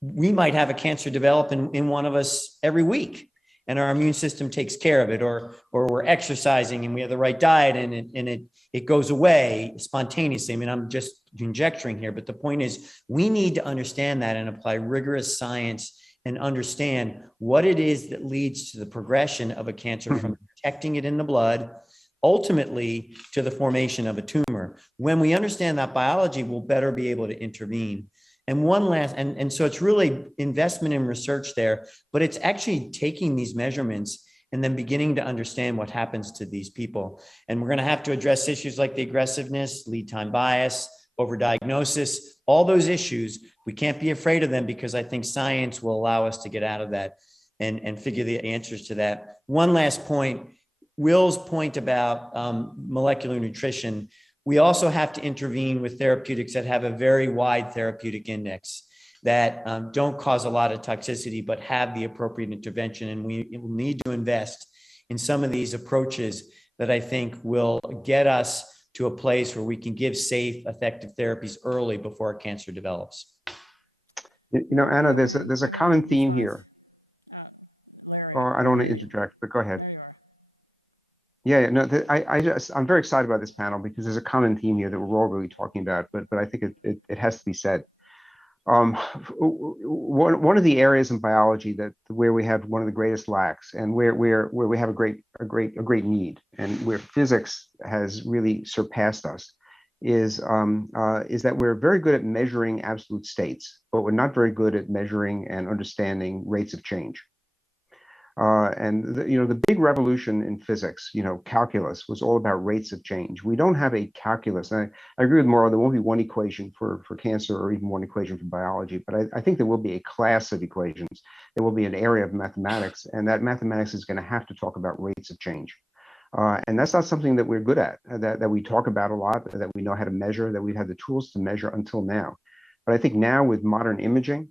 we might have a cancer develop in one of us every week, and our immune system takes care of it, or we're exercising and we have the right diet, and it goes away spontaneously. I mean, I'm just conjecturing here, but the point is, we need to understand that and apply rigorous science and understand what it is that leads to the progression of a cancer from detecting it in the blood, ultimately to the formation of a tumor. When we understand that biology, we'll better be able to intervene. And one last, and so it's really investment in research there, but it's actually taking these measurements and then beginning to understand what happens to these people. And we're going to have to address issues like the aggressiveness, lead time bias, overdiagnosis, all those issues. We can't be afraid of them, because I think science will allow us to get out of that and figure the answers to that. One last point, Will's point about molecular nutrition. We also have to intervene with therapeutics that have a very wide therapeutic index, that don't cause a lot of toxicity, but have the appropriate intervention. And we will need to invest in some of these approaches that I think will get us to a place where we can give safe, effective therapies early before cancer develops. Anna, there's a common theme here. Larry. Or I don't want to interject, but go ahead. There you are. Yeah, no, I'm very excited about this panel because there's a common theme here that we're all really talking about, but I think it has to be said. One of the areas in biology where we have one of the greatest lacks, and where we have a great need, and where physics has really surpassed us, is that we're very good at measuring absolute states, but we're not very good at measuring and understanding rates of change. The big revolution in physics, calculus, was all about rates of change. We don't have a calculus. And I agree with Mauro, there won't be one equation for cancer or even one equation for biology, but I think there will be a class of equations. There will be an area of mathematics, and that mathematics is going to have to talk about rates of change. And that's not something that we're good at, that we talk about a lot, that we know how to measure, that we've had the tools to measure until now. But I think now with modern imaging,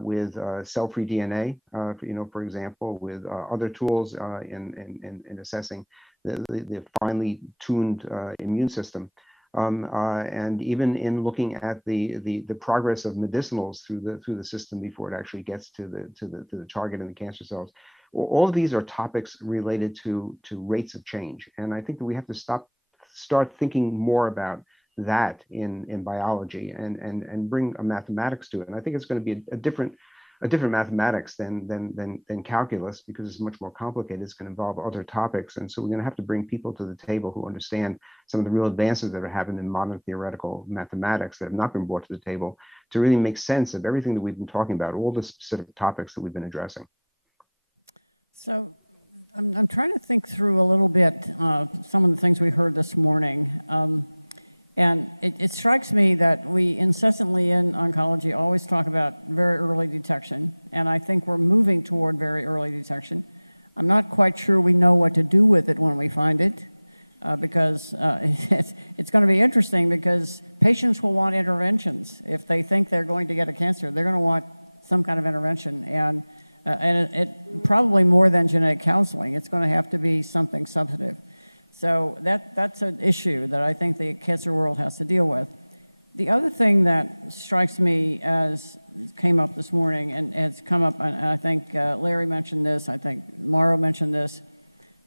with cell-free DNA, for example, with other tools in assessing the finely tuned immune system, and even in looking at the progress of medicinals through the system before it actually gets to the target in the cancer cells, all of these are topics related to rates of change. And I think that we have to start thinking more about that in biology and bring a mathematics to it. And I think it's going to be a different mathematics than calculus, because it's much more complicated. It's going to involve other topics. And so we're going to have to bring people to the table who understand some of the real advances that are happening in modern theoretical mathematics that have not been brought to the table, to really make sense of everything that we've been talking about, all the specific topics that we've been addressing. So I'm trying to think through a little bit some of the things we heard this morning. And it strikes me that we incessantly in oncology always talk about very early detection, and I think we're moving toward very early detection. I'm not quite sure we know what to do with it when we find it. because it's going to be interesting because patients will want interventions. If they think they're going to get a cancer, they're going to want some kind of intervention, and it probably more than genetic counseling. It's going to have to be something substantive. So that's an issue that I think the cancer world has to deal with. The other thing that strikes me as came up this morning and has come up, and I think Larry mentioned this, I think Mauro mentioned this,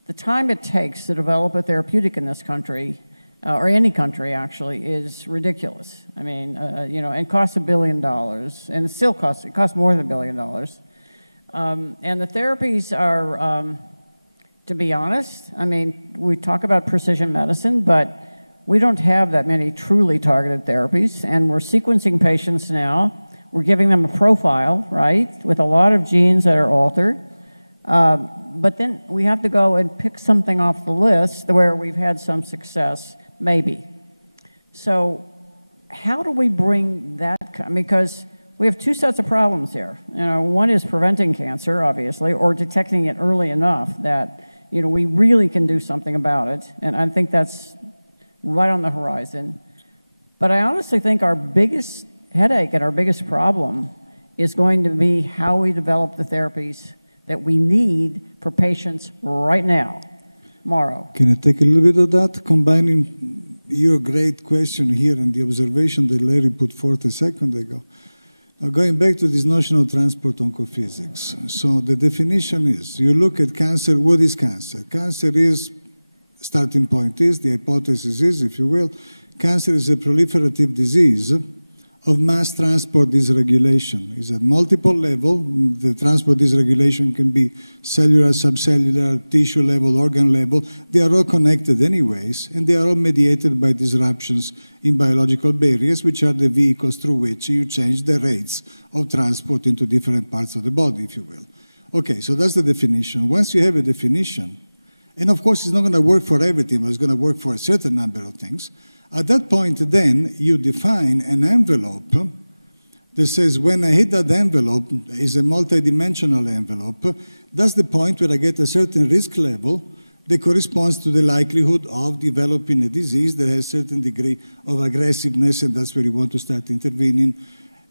the time it takes to develop a therapeutic in this country, or any country actually, is ridiculous. I mean, and costs $1 billion, and it costs more than $1 billion. And the therapies are, to be honest, I mean, we talk about precision medicine, but we don't have that many truly targeted therapies, and we're sequencing patients now. We're giving them a profile, right, with a lot of genes that are altered. But then we have to go and pick something off the list where we've had some success, maybe. So how do we bring that, because we have two sets of problems here. One is preventing cancer, obviously, or detecting it early enough that, we really can do something about it. And I think that's right on the horizon. But I honestly think our biggest headache and our biggest problem is going to be how we develop the therapies that we need for patients right now. Mauro. Can I take a little bit of that? Combining your great question here and the observation that Larry put forth a second ago. Now, going back to this notion of transport oncophysics. So the definition is, you look at cancer, what is cancer? Cancer is, starting point is, the hypothesis is, if you will, cancer is a proliferative disease of mass transport dysregulation. It's at multiple level. The transport dysregulation can be cellular, subcellular, tissue level, organ level. They are all connected anyways, and they are all mediated by disruptions in biological barriers, which are the vehicles through which you change the rates of transport into different parts of the body, if you will. Okay, so that's the definition. Once you have a definition, and of course it's not going to work for everything, but it's going to work for a certain number of things. At that point, then, you define an envelope that says when I hit that envelope, is a multidimensional envelope, that's the point where I get a certain risk level that corresponds to the likelihood of developing a disease that has a certain degree of aggressiveness, and that's where you want to start intervening.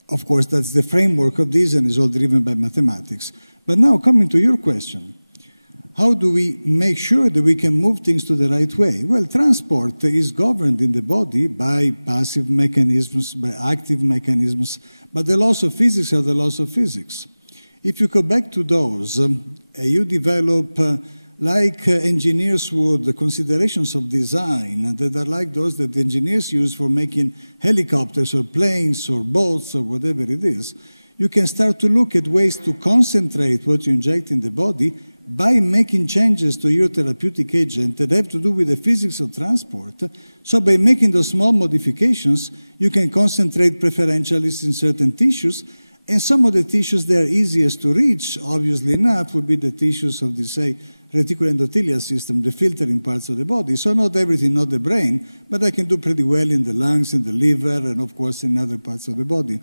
Of course, that's the framework of this, and is all driven by mathematics. But now, coming to your question, how do we make sure that we can move things to the right way? Well, transport is governed in the body by passive mechanisms, by active mechanisms, but the laws of physics are the laws of physics. If you go back to those, you develop, like engineers would, considerations of design that are like those that engineers use for making helicopters or planes or boats or whatever it is. You can start to look at ways to concentrate what you inject in the body by making changes to your therapeutic agent that have to do with the physics of transport. So by making those small modifications, you can concentrate preferentially in certain tissues, and some of the tissues that are easiest to reach, obviously enough, would be the tissues of the, say, reticuloendothelial system, the filtering parts of the body. So not everything, not the brain, but I can do pretty well in the lungs, in the liver, and of course in other parts of the body.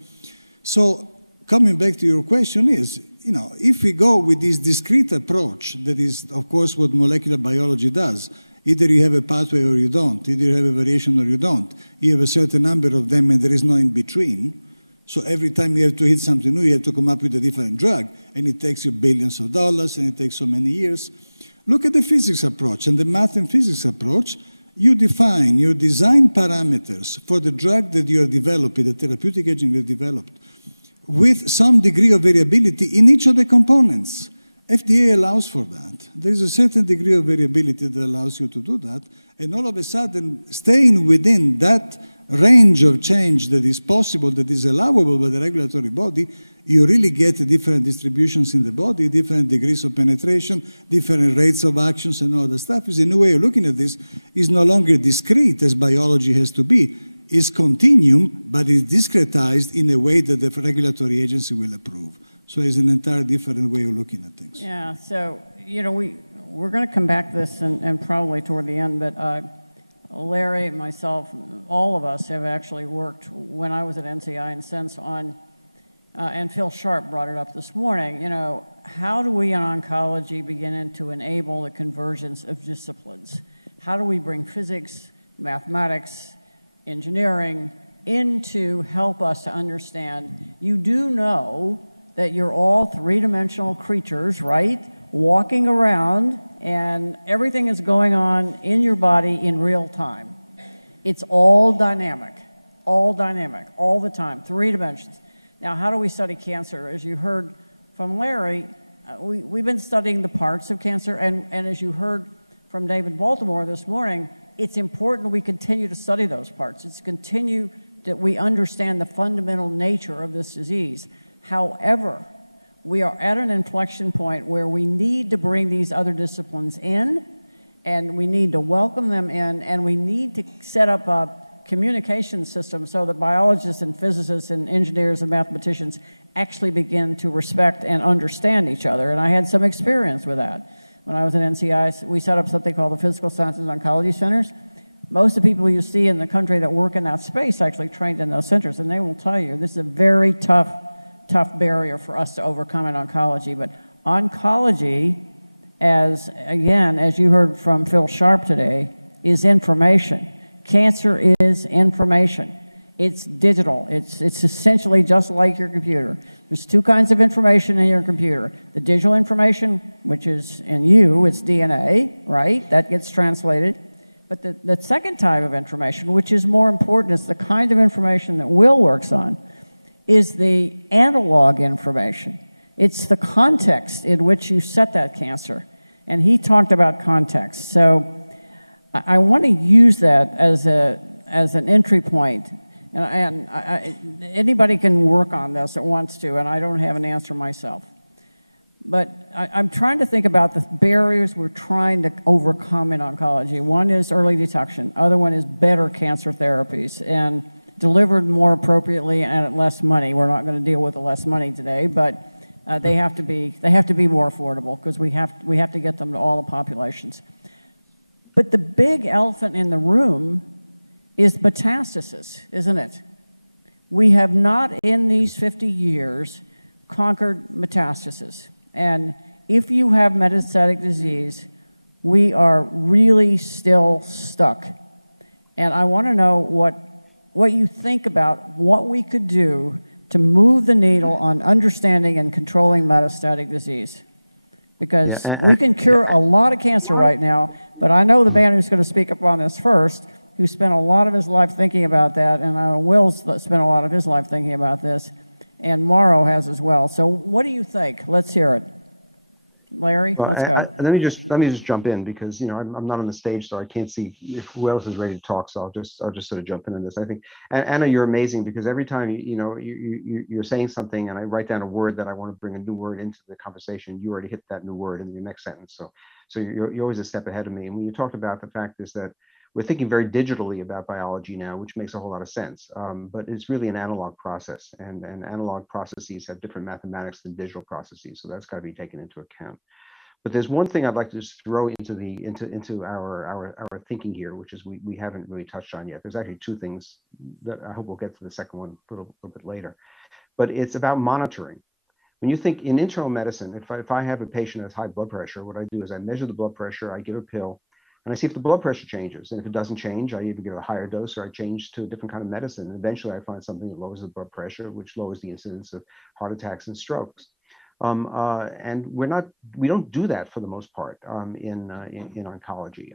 So coming back to your question is, if we go with this discrete approach, that is, of course, what molecular biology does, either you have a pathway or you don't, either you have a variation or you don't, you have a certain number of them and there is no in between, so every time you have to hit something new, you have to come up with a different drug, and it takes you billions of dollars, and it takes so many years. Look at the physics approach and the math and physics approach. You define your design parameters for the drug that you are developing, the therapeutic agent you have developed, with some degree of variability in each of the components. FDA allows for that. There is a certain degree of variability that allows you to do that, and all of a sudden, staying within that range of change that is possible, that is allowable by the regulatory body, you really get different distributions in the body, different degrees of penetration, different rates of actions, and all that stuff. Is a new way of looking at this. Is no longer discrete as biology has to be. Is continuum, but is discretized in a way that the regulatory agency will approve. So it's an entirely different way of looking at things. Yeah, so, we're going to come back to this and probably toward the end, but Larry, myself, all of us have actually worked when I was at NCI and since on, and Phil Sharp brought it up this morning, how do we in oncology begin to enable the convergence of disciplines? how do we bring physics, mathematics, engineering in to help us to understand? You do know that you're all three-dimensional creatures, right? Walking around, and everything is going on in your body in real time. It's all dynamic, all the time, 3 dimensions. Now, how do we study cancer? As you heard from Larry, we've been studying the parts of cancer, and as you heard from David Baltimore this morning, it's important we continue to study those parts. It's continue that we understand the fundamental nature of this disease. However, we are at an inflection point where we need to bring these other disciplines in, and we need to welcome them in, and we need to set up a communication system so that biologists and physicists and engineers and mathematicians actually begin to respect and understand each other. And I had some experience with that. When I was at NCI, we set up something called the Physical Sciences Oncology Centers. Most of the people you see in the country that work in that space actually trained in those centers, and they will tell you this is a very tough barrier for us to overcome in oncology. But oncology, as you heard from Phil Sharp today, is information. Cancer is information. It's digital. It's essentially just like your computer. There's 2 kinds of information in your computer. The digital information, which is in you, it's DNA, right? That gets translated. But the second type of information, which is more important, is the kind of information that Will works on, is the analog information. It's the context in which you set that cancer. And he talked about context. So I want to use that as an entry point. And anybody can work on this that wants to, and I don't have an answer myself. But I'm trying to think about the barriers we're trying to overcome in oncology. One is early detection. Other one is better cancer therapies and delivered more appropriately and at less money. We're not going to deal with the less money today, but they have to be more affordable because we have to get them to all the populations. But the big elephant in the room is metastasis, isn't it? We have not in these 50 years conquered metastasis. And if you have metastatic disease, we are really still stuck. And I want to know what you think about what we could do to move the needle on understanding and controlling metastatic disease. Because we can cure a lot of cancer right now, but I know the man who's going to speak up on this first, who spent a lot of his life thinking about that, and Will's spent a lot of his life thinking about this, and Mauro has as well. So what do you think? Let's hear it. Larry, well, let's go. Let me just jump in because I'm not on the stage, so I can't see who else is ready to talk. So I'll just sort of jump into this. I think Anna, you're amazing because every time you're saying something and I write down a word that I want to bring a new word into the conversation, you already hit that new word in your next sentence. So you're always a step ahead of me. And when you talked about the fact is that we're thinking very digitally about biology now, which makes a whole lot of sense. But it's really an analog process, and analog processes have different mathematics than digital processes. So that's got to be taken into account. But there's one thing I'd like to just throw into our thinking here, which is we haven't really touched on yet. There's actually 2 things that I hope we'll get to the second one a little bit later. But it's about monitoring. When you think in internal medicine, if I have a patient that has high blood pressure, what I do is I measure the blood pressure, I give a pill, and I see if the blood pressure changes. And if it doesn't change, I either give a higher dose or I change to a different kind of medicine. And eventually I find something that lowers the blood pressure, which lowers the incidence of heart attacks and strokes. And we don't do that for the most part in oncology.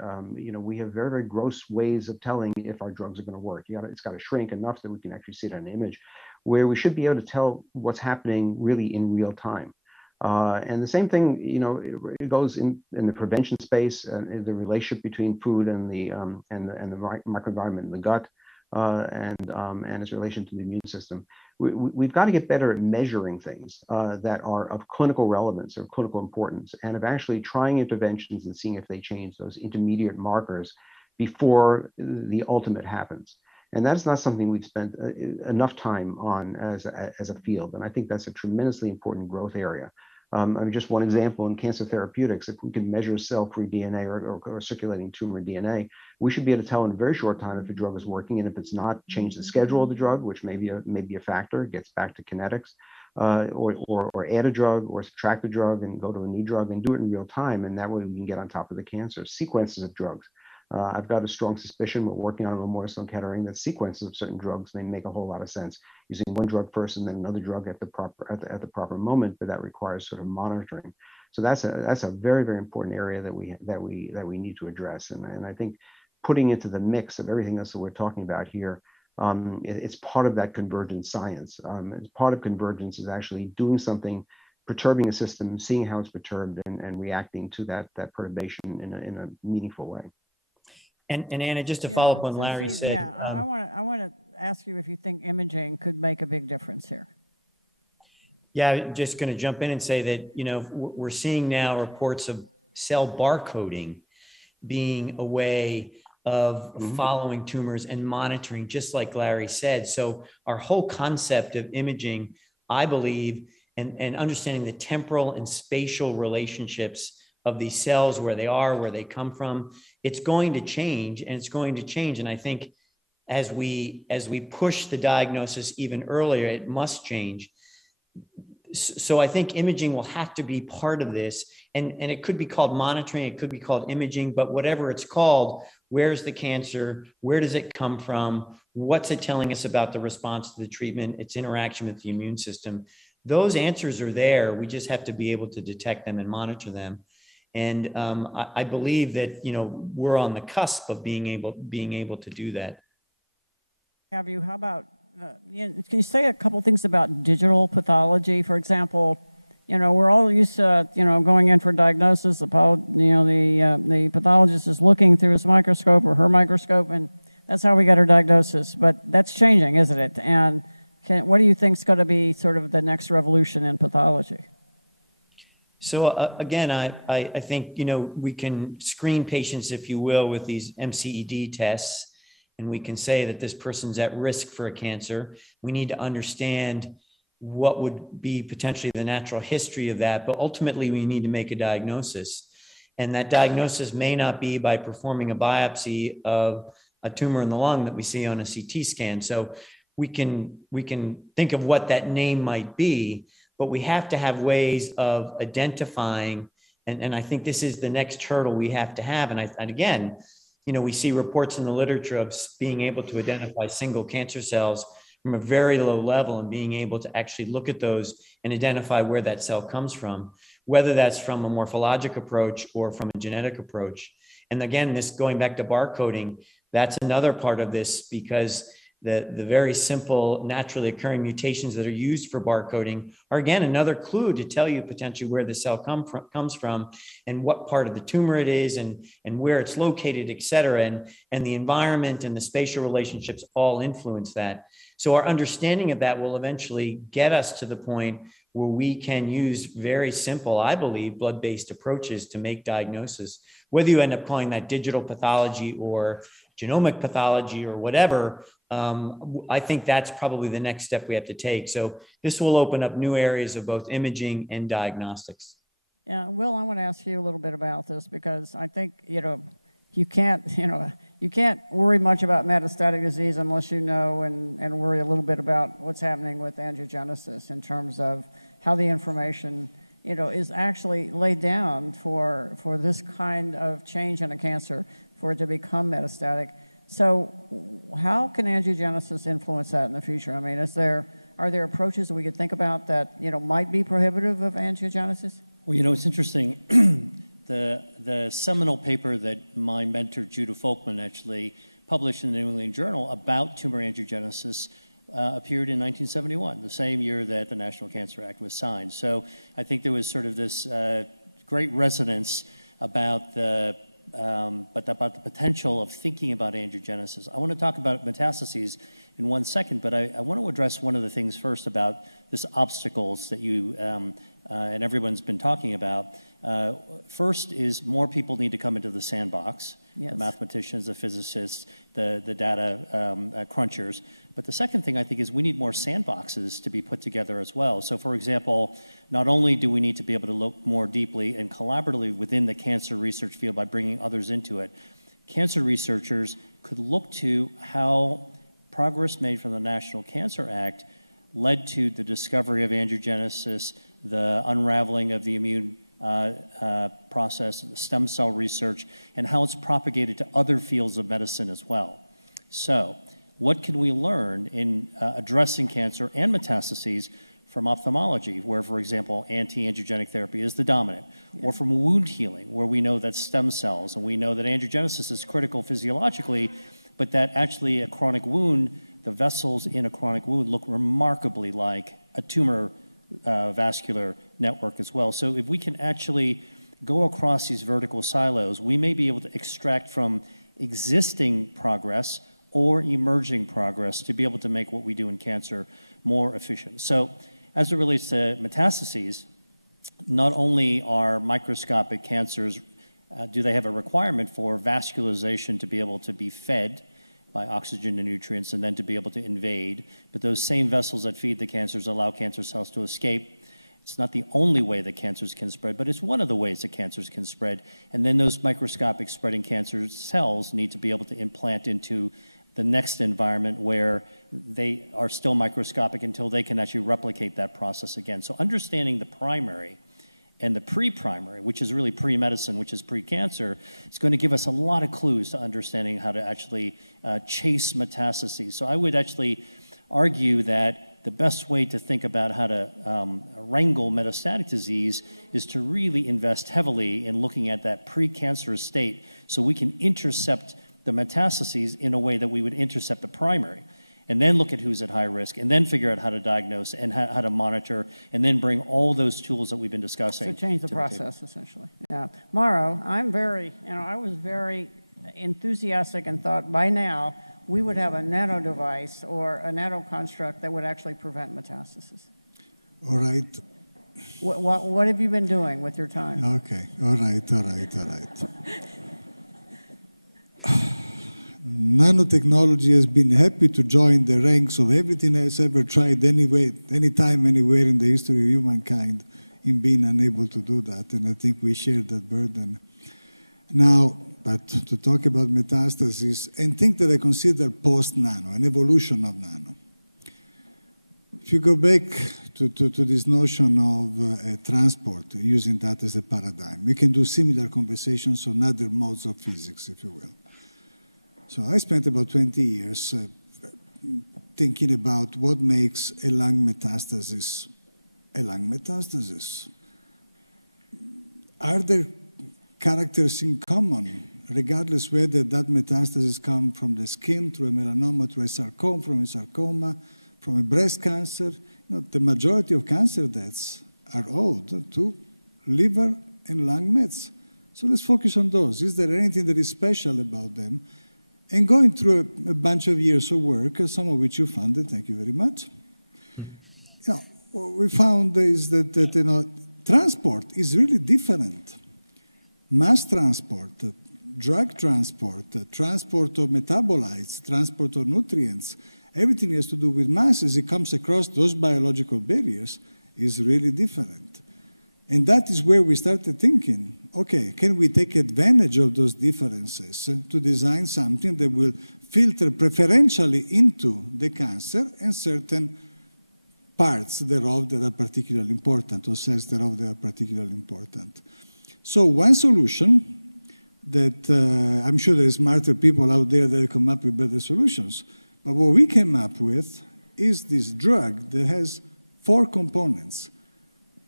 We have very, very gross ways of telling if our drugs are going to work. It's got to shrink enough that we can actually see it on an image, where we should be able to tell what's happening really in real time. And the same thing, it goes in the prevention space, the relationship between food and the microenvironment in the gut, and its relation to the immune system. We've got to get better at measuring things that are of clinical relevance or clinical importance, and of actually trying interventions and seeing if they change those intermediate markers before the ultimate happens. And that's not something we've spent enough time on as a field. And I think that's a tremendously important growth area. Just one example in cancer therapeutics, if we can measure cell-free DNA or circulating tumor DNA, we should be able to tell in a very short time if a drug is working, and if it's not, change the schedule of the drug, which may be a factor, gets back to kinetics, or add a drug or subtract a drug and go to a new drug and do it in real time, and that way we can get on top of the cancer. Sequences of drugs. I've got a strong suspicion, we're working on Memorial Sloan Kettering, that sequences of certain drugs may make a whole lot of sense. Using one drug first and then another drug at the proper moment, but that requires sort of monitoring. So that's a very, very important area that we need to address. And I think putting into the mix of everything else that we're talking about here, it's part of that convergent science. It's part of convergence is actually doing something, perturbing a system, seeing how it's perturbed, and reacting to that perturbation in a meaningful way. And Anna, just to follow up on Larry said. Yeah, I want to ask you if you think imaging could make a big difference here. Yeah, just going to jump in and say that, we're seeing now reports of cell barcoding being a way of following tumors and monitoring, just like Larry said. So our whole concept of imaging, I believe, and understanding the temporal and spatial relationships of these cells, where they are, where they come from, it's going to change, and it's going to change. And I think as we push the diagnosis even earlier, it must change. So I think imaging will have to be part of this, and it could be called monitoring, it could be called imaging, but whatever it's called, where's the cancer? Where does it come from? What's it telling us about the response to the treatment, its interaction with the immune system? Those answers are there. We just have to be able to detect them and monitor them. And I believe that, we're on the cusp of being able to do that. How about, can you say a couple things about digital pathology? For example, we're all used to, going in for diagnosis. The pathologist is looking through his microscope or her microscope, and that's how we get our diagnosis. But that's changing, isn't it? And what do you think is going to be sort of the next revolution in pathology? So again, I think, we can screen patients, if you will, with these MCED tests, and we can say that this person's at risk for a cancer. We need to understand what would be potentially the natural history of that, but ultimately we need to make a diagnosis. And that diagnosis may not be by performing a biopsy of a tumor in the lung that we see on a CT scan. So we can think of what that name might be, but we have to have ways of identifying, and I think this is the next hurdle we have to have. And again, we see reports in the literature of being able to identify single cancer cells from a very low level and being able to actually look at those and identify where that cell comes from, whether that's from a morphologic approach or from a genetic approach. And again, this going back to barcoding, that's another part of this, because the very simple naturally occurring mutations that are used for barcoding are, again, another clue to tell you potentially where the cell comes from and what part of the tumor it is and where it's located, et cetera. And the environment and the spatial relationships all influence that. So our understanding of that will eventually get us to the point where we can use very simple, I believe, blood-based approaches to make diagnosis. Whether you end up calling that digital pathology or genomic pathology or whatever, I think that's probably the next step we have to take. So this will open up new areas of both imaging and diagnostics. Yeah, Will, I want to ask you a little bit about this, because I think, you can't worry much about metastatic disease unless you know and worry a little bit about what's happening with angiogenesis in terms of how the information, is actually laid down for this kind of change in a cancer, for it to become metastatic. So how can angiogenesis influence that in the future? I mean, are there approaches that we could think about that, might be prohibitive of angiogenesis? Well, it's interesting. The seminal paper that my mentor, Judah Folkman, actually published in the New England Journal about tumor angiogenesis appeared in 1971, the same year that the National Cancer Act was signed. So I think there was sort of this great resonance about the potential of thinking about angiogenesis. I want to talk about metastases in 1 second, but I want to address one of the things first about this obstacles that you and everyone's been talking about. First is more people need to come into the sandbox, yes. The mathematicians, the physicists, the data crunchers. But the second thing I think is we need more sandboxes to be put together as well. So for example, not only do we need to be able to look more deeply and collaboratively within the cancer research field by bringing others into it, cancer researchers could look to how progress made from the National Cancer Act led to the discovery of angiogenesis, the unraveling of the immune process, stem cell research, and how it's propagated to other fields of medicine as well. So, what can we learn in addressing cancer and metastases from ophthalmology, where, for example, anti-angiogenic therapy is the dominant, or from wound healing, where we know that stem cells, and we know that angiogenesis is critical physiologically, but that actually a chronic wound, the vessels in a chronic wound look remarkably like a tumor vascular network as well. So if we can actually go across these vertical silos, we may be able to extract from existing progress or emerging progress to be able to make what we do in cancer more efficient. So as it relates to metastases, not only are microscopic cancers, do they have a requirement for vascularization to be able to be fed by oxygen and nutrients and then to be able to invade, but those same vessels that feed the cancers allow cancer cells to escape. It's not the only way that cancers can spread, but it's one of the ways that cancers can spread. And then those microscopic spreading cancer cells need to be able to implant into the next environment where they are still microscopic until they can actually replicate that process again. So understanding the primary and the pre-primary, which is really pre-medicine, which is pre-cancer, it's going to give us a lot of clues to understanding how to actually chase metastases. So I would actually argue that the best way to think about how to wrangle metastatic disease is to really invest heavily in looking at that pre-cancerous state so we can intercept the metastases in a way that we would intercept the primary, and then look at who's at high risk, and then figure out how to diagnose and how to monitor, and then bring all those tools that we've been discussing. To change the process, essentially. Yeah. Mauro, I was very enthusiastic and thought by now we would have a nano device or a nano construct that would actually prevent metastasis. All right. What have you been doing with your time? Okay. All right. Nanotechnology has been happy to join the ranks of everything else ever tried anyway, anytime, anywhere in the history of humankind in being unable to do that, and I think we share that burden. Now, but to talk about metastasis and think that I consider post-nano, an evolution of nano. If you go back to this notion of transport, using that as a paradigm, we can do similar conversations on other modes of physics, if you will. So I spent about 20 years thinking about what makes a lung metastasis a lung metastasis. Are there characters in common, regardless whether that metastasis come from the skin, through a melanoma, through a sarcoma, from a sarcoma, from a breast cancer? The majority of cancer deaths are owed to liver and lung mets. So let's focus on those. Is there anything that is special about them? And going through a bunch of years of work, some of which you funded, thank you very much. What we found is that transport is really different. Mass transport, drug transport, transport of metabolites, transport of nutrients, everything has to do with mass as it comes across those biological barriers is really different. And that is where we started thinking, okay, can we take advantage of those differences to design something that will filter preferentially into the cancer and certain parts thereof that are particularly important, or cells thereof that are particularly important. So one solution that I'm sure there are smarter people out there that come up with better solutions, but what we came up with is this drug that has 4 components.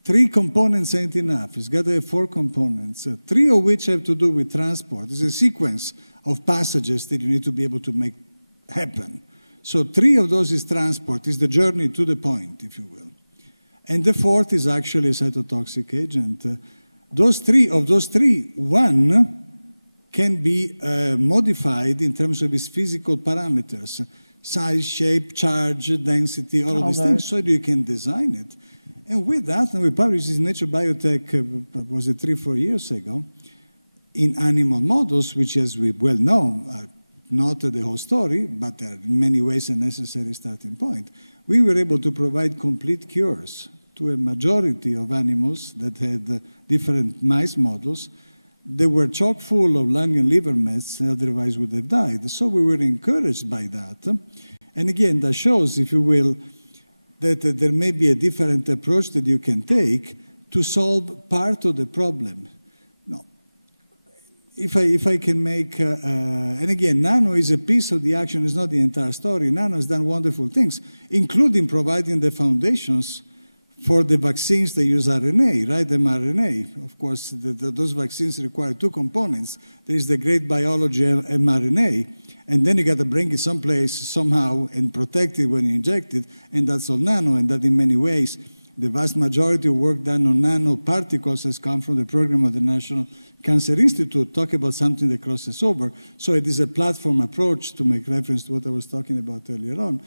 3 components ain't enough. It's got to have 4 components, 3 of which have to do with transport. It's a sequence of passages that you need to be able to make happen. So 3 of those is transport, is the journey to the point, if you will. And the 4th is actually a cytotoxic agent. Of those three, 1 can be modified in terms of its physical parameters, size, shape, charge, density, all of these things, so that you can design it. And with that, and we published this in Nature Biotech, was it 3-4 years ago, in animal models, which, as we well know, are not the whole story, but are in many ways a necessary starting point. We were able to provide complete cures to a majority of animals that had different mice models that were chock full of lung and liver mets, otherwise would have died. So we were encouraged by that. And again, that shows, if you will, that there may be a different approach that you can take to solve part of the problem. No. If I can make, and again, nano is a piece of the action, it's not the entire story. Nano has done wonderful things, including providing the foundations for the vaccines that use RNA, right, mRNA. Of course, those vaccines require two components. There is the great biology mRNA, and then you got to bring it someplace somehow and protect it when you inject it, and that's all nano, and that in many ways, the vast majority of work done on nanoparticles has come from the program of the National Cancer Institute, talk about something that crosses over. So it is a platform approach, to make reference to what I was talking about earlier on.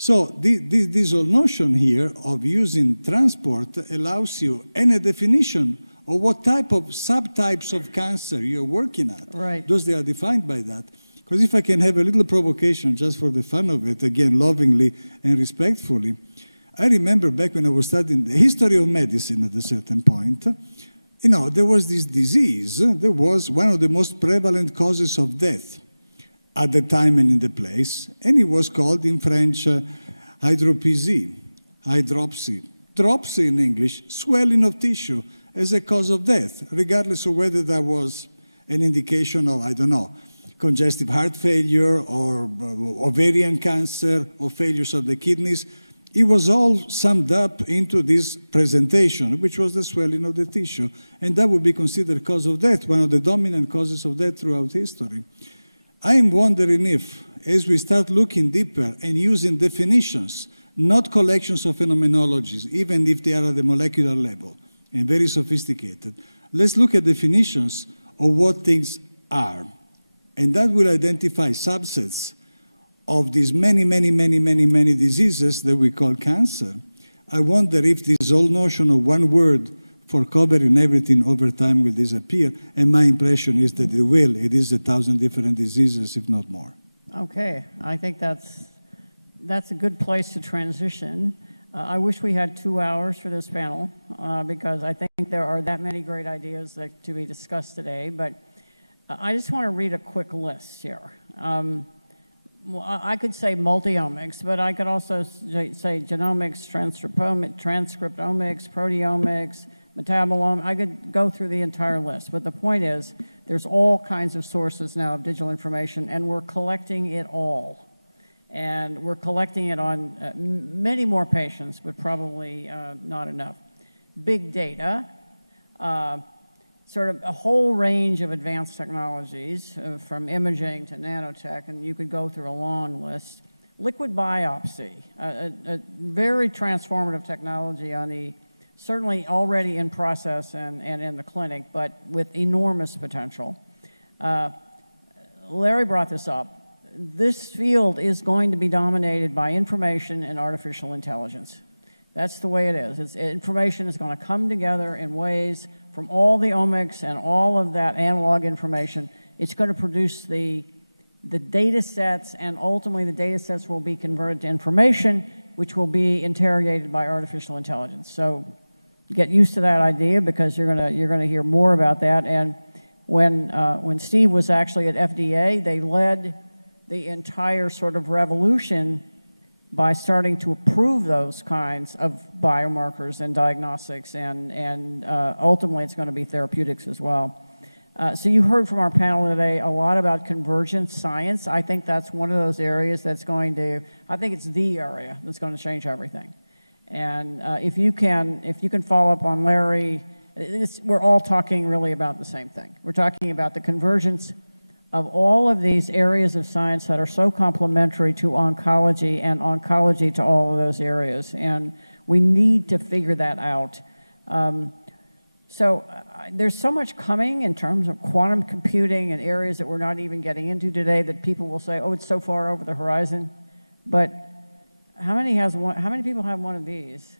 So this whole notion here of using transport allows you, and a definition of what type of subtypes of cancer you're working at. Right. Those, they are defined by that. Because if I can have a little provocation just for the fun of it, again, lovingly and respectfully, I remember back when I was studying the history of medicine at a certain point, you know, there was this disease that was one of the most prevalent causes of death at the time and in the place, and it was called in French hydropsie. Dropsy in English, swelling of tissue as a cause of death, regardless of whether that was an indication of, I don't know, congestive heart failure or ovarian cancer or failures of the kidneys. It was all summed up into this presentation, which was the swelling of the tissue, and that would be considered cause of death, one of the dominant causes of death throughout history. I am wondering if, as we start looking deeper and using definitions, not collections of phenomenologies, even if they are at the molecular level and very sophisticated, let's look at definitions of what things are. And that will identify subsets of these many diseases that we call cancer. I wonder if this whole notion of one word for covering everything over time will disappear, and my impression is that it will. It is 1,000 different diseases, if not more. Okay, I think that's a good place to transition. I wish we had 2 hours for this panel, because I think there are that many great ideas that to be discussed today, but I just want to read a quick list here. Well, I could say multi-omics, but I could also say genomics, transcriptomics, proteomics, metabolomics. I could go through the entire list, but the point is there's all kinds of sources now of digital information, and we're collecting it all. And we're collecting it on many more patients, but probably not enough. Big data, sort of a whole range of advanced technologies, from imaging to nanotech, and you could go through a long list. Liquid biopsy, a very transformative technology on the, certainly already in process and in the clinic, but with enormous potential. Larry brought this up. This field is going to be dominated by information and artificial intelligence. That's the way it is. Information is going to come together in ways from all the omics and all of that analog information. It's going to produce the data sets, and ultimately the data sets will be converted to information, which will be interrogated by artificial intelligence. So get used to that idea, because you're going to hear more about that. And when Steve was actually at FDA, they led the entire sort of revolution by starting to approve those kinds of biomarkers and diagnostics, and ultimately it's going to be therapeutics as well. So you heard from our panel today a lot about convergent science. I think that's one of those areas that's going to, I think it's the area that's going to change everything. And if you can follow up on Larry, we're all talking really about the same thing. We're talking about the convergence of all of these areas of science that are so complementary to oncology, and oncology to all of those areas. And we need to figure that out. There's so much coming in terms of quantum computing and areas that we're not even getting into today, that people will say, oh, it's so far over the horizon. But how many people have one of these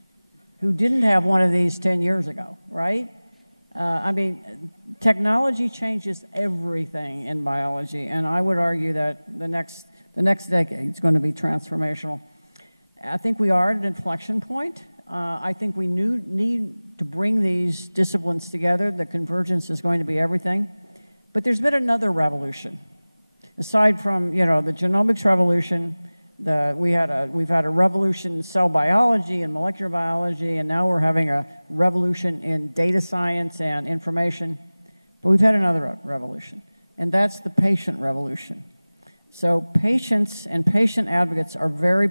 who didn't have one of these 10 years ago, right? I mean, technology changes everything in biology, and I would argue that the next decade is going to be transformational. I think we are at an inflection point. I think we need to bring these disciplines together. The convergence is going to be everything. But there's been another revolution. Aside from, the genomics revolution, we've had a revolution in cell biology and molecular biology, and now we're having a revolution in data science and information. But we've had another revolution, and that's the patient revolution. So patients and patient advocates are very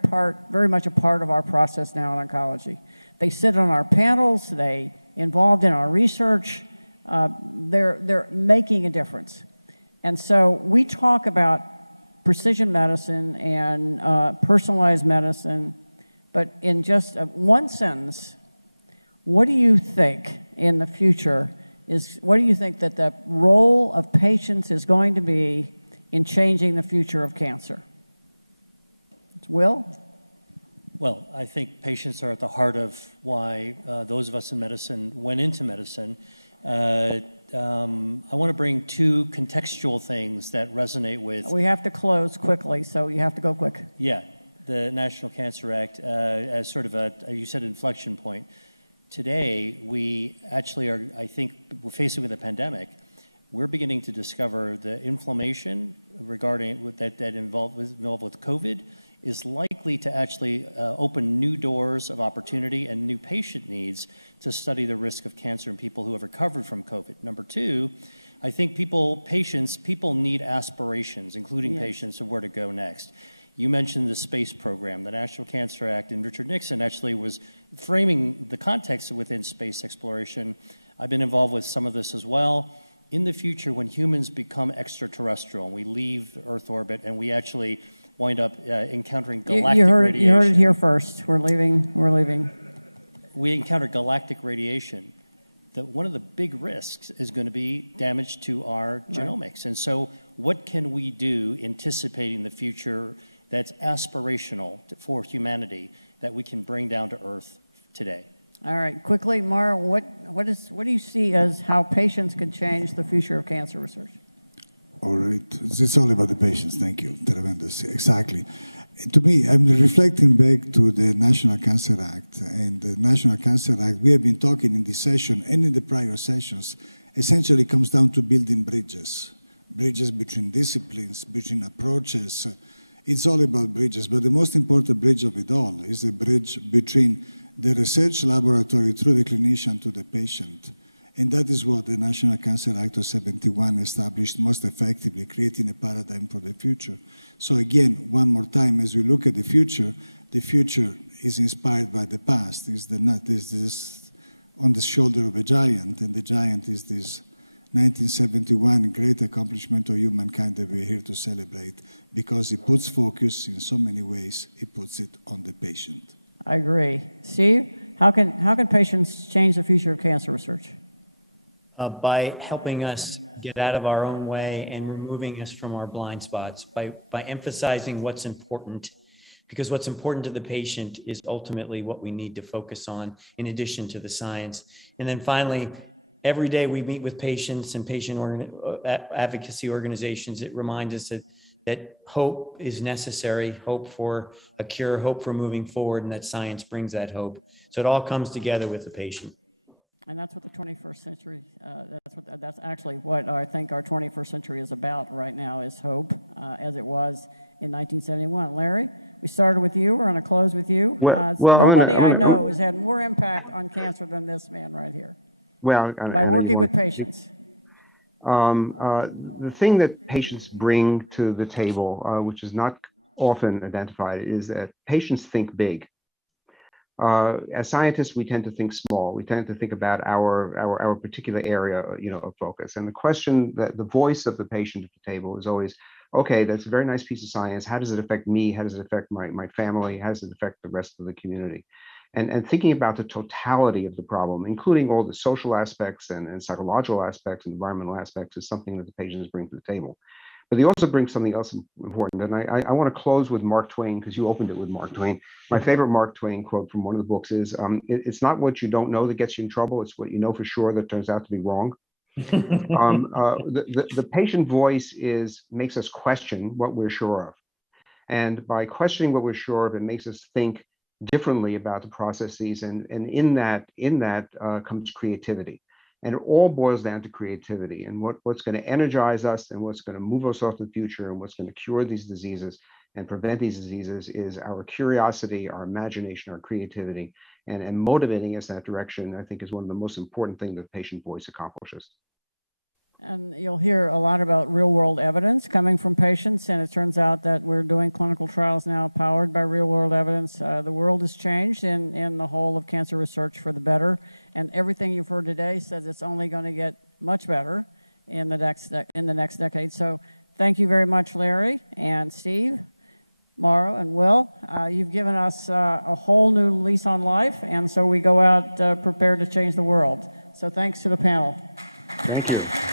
much a part of our process now in oncology. They sit on our panels, they involved in our research, they're making a difference. And so we talk about precision medicine and personalized medicine, but in just one sentence, what do you think in the future what do you think that the role of patients is going to be in changing the future of cancer? Will? Well, I think patients are at the heart of why those of us in medicine went into medicine. I want to bring two contextual things that resonate with... We have to close quickly, so you have to go quick. Yeah, the National Cancer Act as sort of you said, inflection point. Today, we actually are, I think, we're facing with a pandemic. We're beginning to discover the inflammation regarding that involved with COVID is likely to actually open new doors of opportunity and new patient needs to study the risk of cancer in people who have recovered from COVID. Number two, I think people need aspirations, including patients, of where to go next. You mentioned the space program. The National Cancer Act and Richard Nixon actually was framing the context within space exploration. I've been involved with some of this as well. In the future, when humans become extraterrestrial and we leave Earth orbit and we actually wind up encountering galactic radiation. You heard it here first. We're leaving. We encounter galactic radiation. One of the big risks is going to be damage to our genomics. And so what can we do anticipating the future that's aspirational for humanity that we can bring down to Earth today? All right, quickly, Mauro, what do you see as how patients can change the future of cancer research? All right, it's all about the patients. Thank you, Tremendous. Exactly. To me, I'm reflecting back to the National Cancer Act. And the National Cancer Act, we have been talking in this session and in the prior sessions, essentially comes down to building bridges. Bridges between disciplines, between approaches. It's all about bridges, but the most important bridge of it all is the bridge between the research laboratory through the clinician to the patient. And that is what the National Cancer Act of '71 established most effectively, creating a paradigm for the future. So again, one more time, as we look at the future is inspired by the past. Is this on the shoulder of a giant, and the giant is this 1971 great accomplishment of humankind that we're here to celebrate, because it puts focus in so many ways, it puts it on the patient. I agree. Steve, how can patients change the future of cancer research? By helping us get out of our own way and removing us from our blind spots, by emphasizing what's important, because what's important to the patient is ultimately what we need to focus on in addition to the science. And then finally, every day we meet with patients and patient advocacy organizations. It reminds us that hope is necessary, hope for a cure, hope for moving forward, and that science brings that hope. So it all comes together with the patient. And that's what the 21st century, that's actually what I think our 21st century is about right now, is hope, as it was in 1971. Larry, we started with you, we're going to close with you. Nobody I know has had more impact on cancer than this man right here. Well, by working with patients. The thing that patients bring to the table, which is not often identified, is that patients think big. As scientists, we tend to think small. We tend to think about our particular area, of focus. And the question, that the voice of the patient at the table is always, okay, that's a very nice piece of science. How does it affect me? How does it affect my family? How does it affect the rest of the community? And thinking about the totality of the problem, including all the social aspects and psychological aspects and environmental aspects, is something that the patients bring to the table. But they also bring something else important. And I want to close with Mark Twain, because you opened it with Mark Twain. My favorite Mark Twain quote from one of the books is, it's not what you don't know that gets you in trouble, it's what you know for sure that turns out to be wrong. The patient voice makes us question what we're sure of. And by questioning what we're sure of, it makes us think differently about the processes. And in that comes creativity. And it all boils down to creativity and what's going to energize us and what's going to move us off to the future and what's going to cure these diseases and prevent these diseases is our curiosity, our imagination, our creativity, and motivating us in that direction, I think, is one of the most important things that patient voice accomplishes. And you'll hear a lot about real-world evidence coming from patients, and it turns out that we're doing clinical trials now powered by real-world evidence. The world has changed in the whole of cancer research for the better, and everything you've heard today says it's only going to get much better in the next decade. So thank you very much, Larry and Steve, Mauro, and Will. You've given us a whole new lease on life, and so we go out prepared to change the world. So thanks to the panel. Thank you.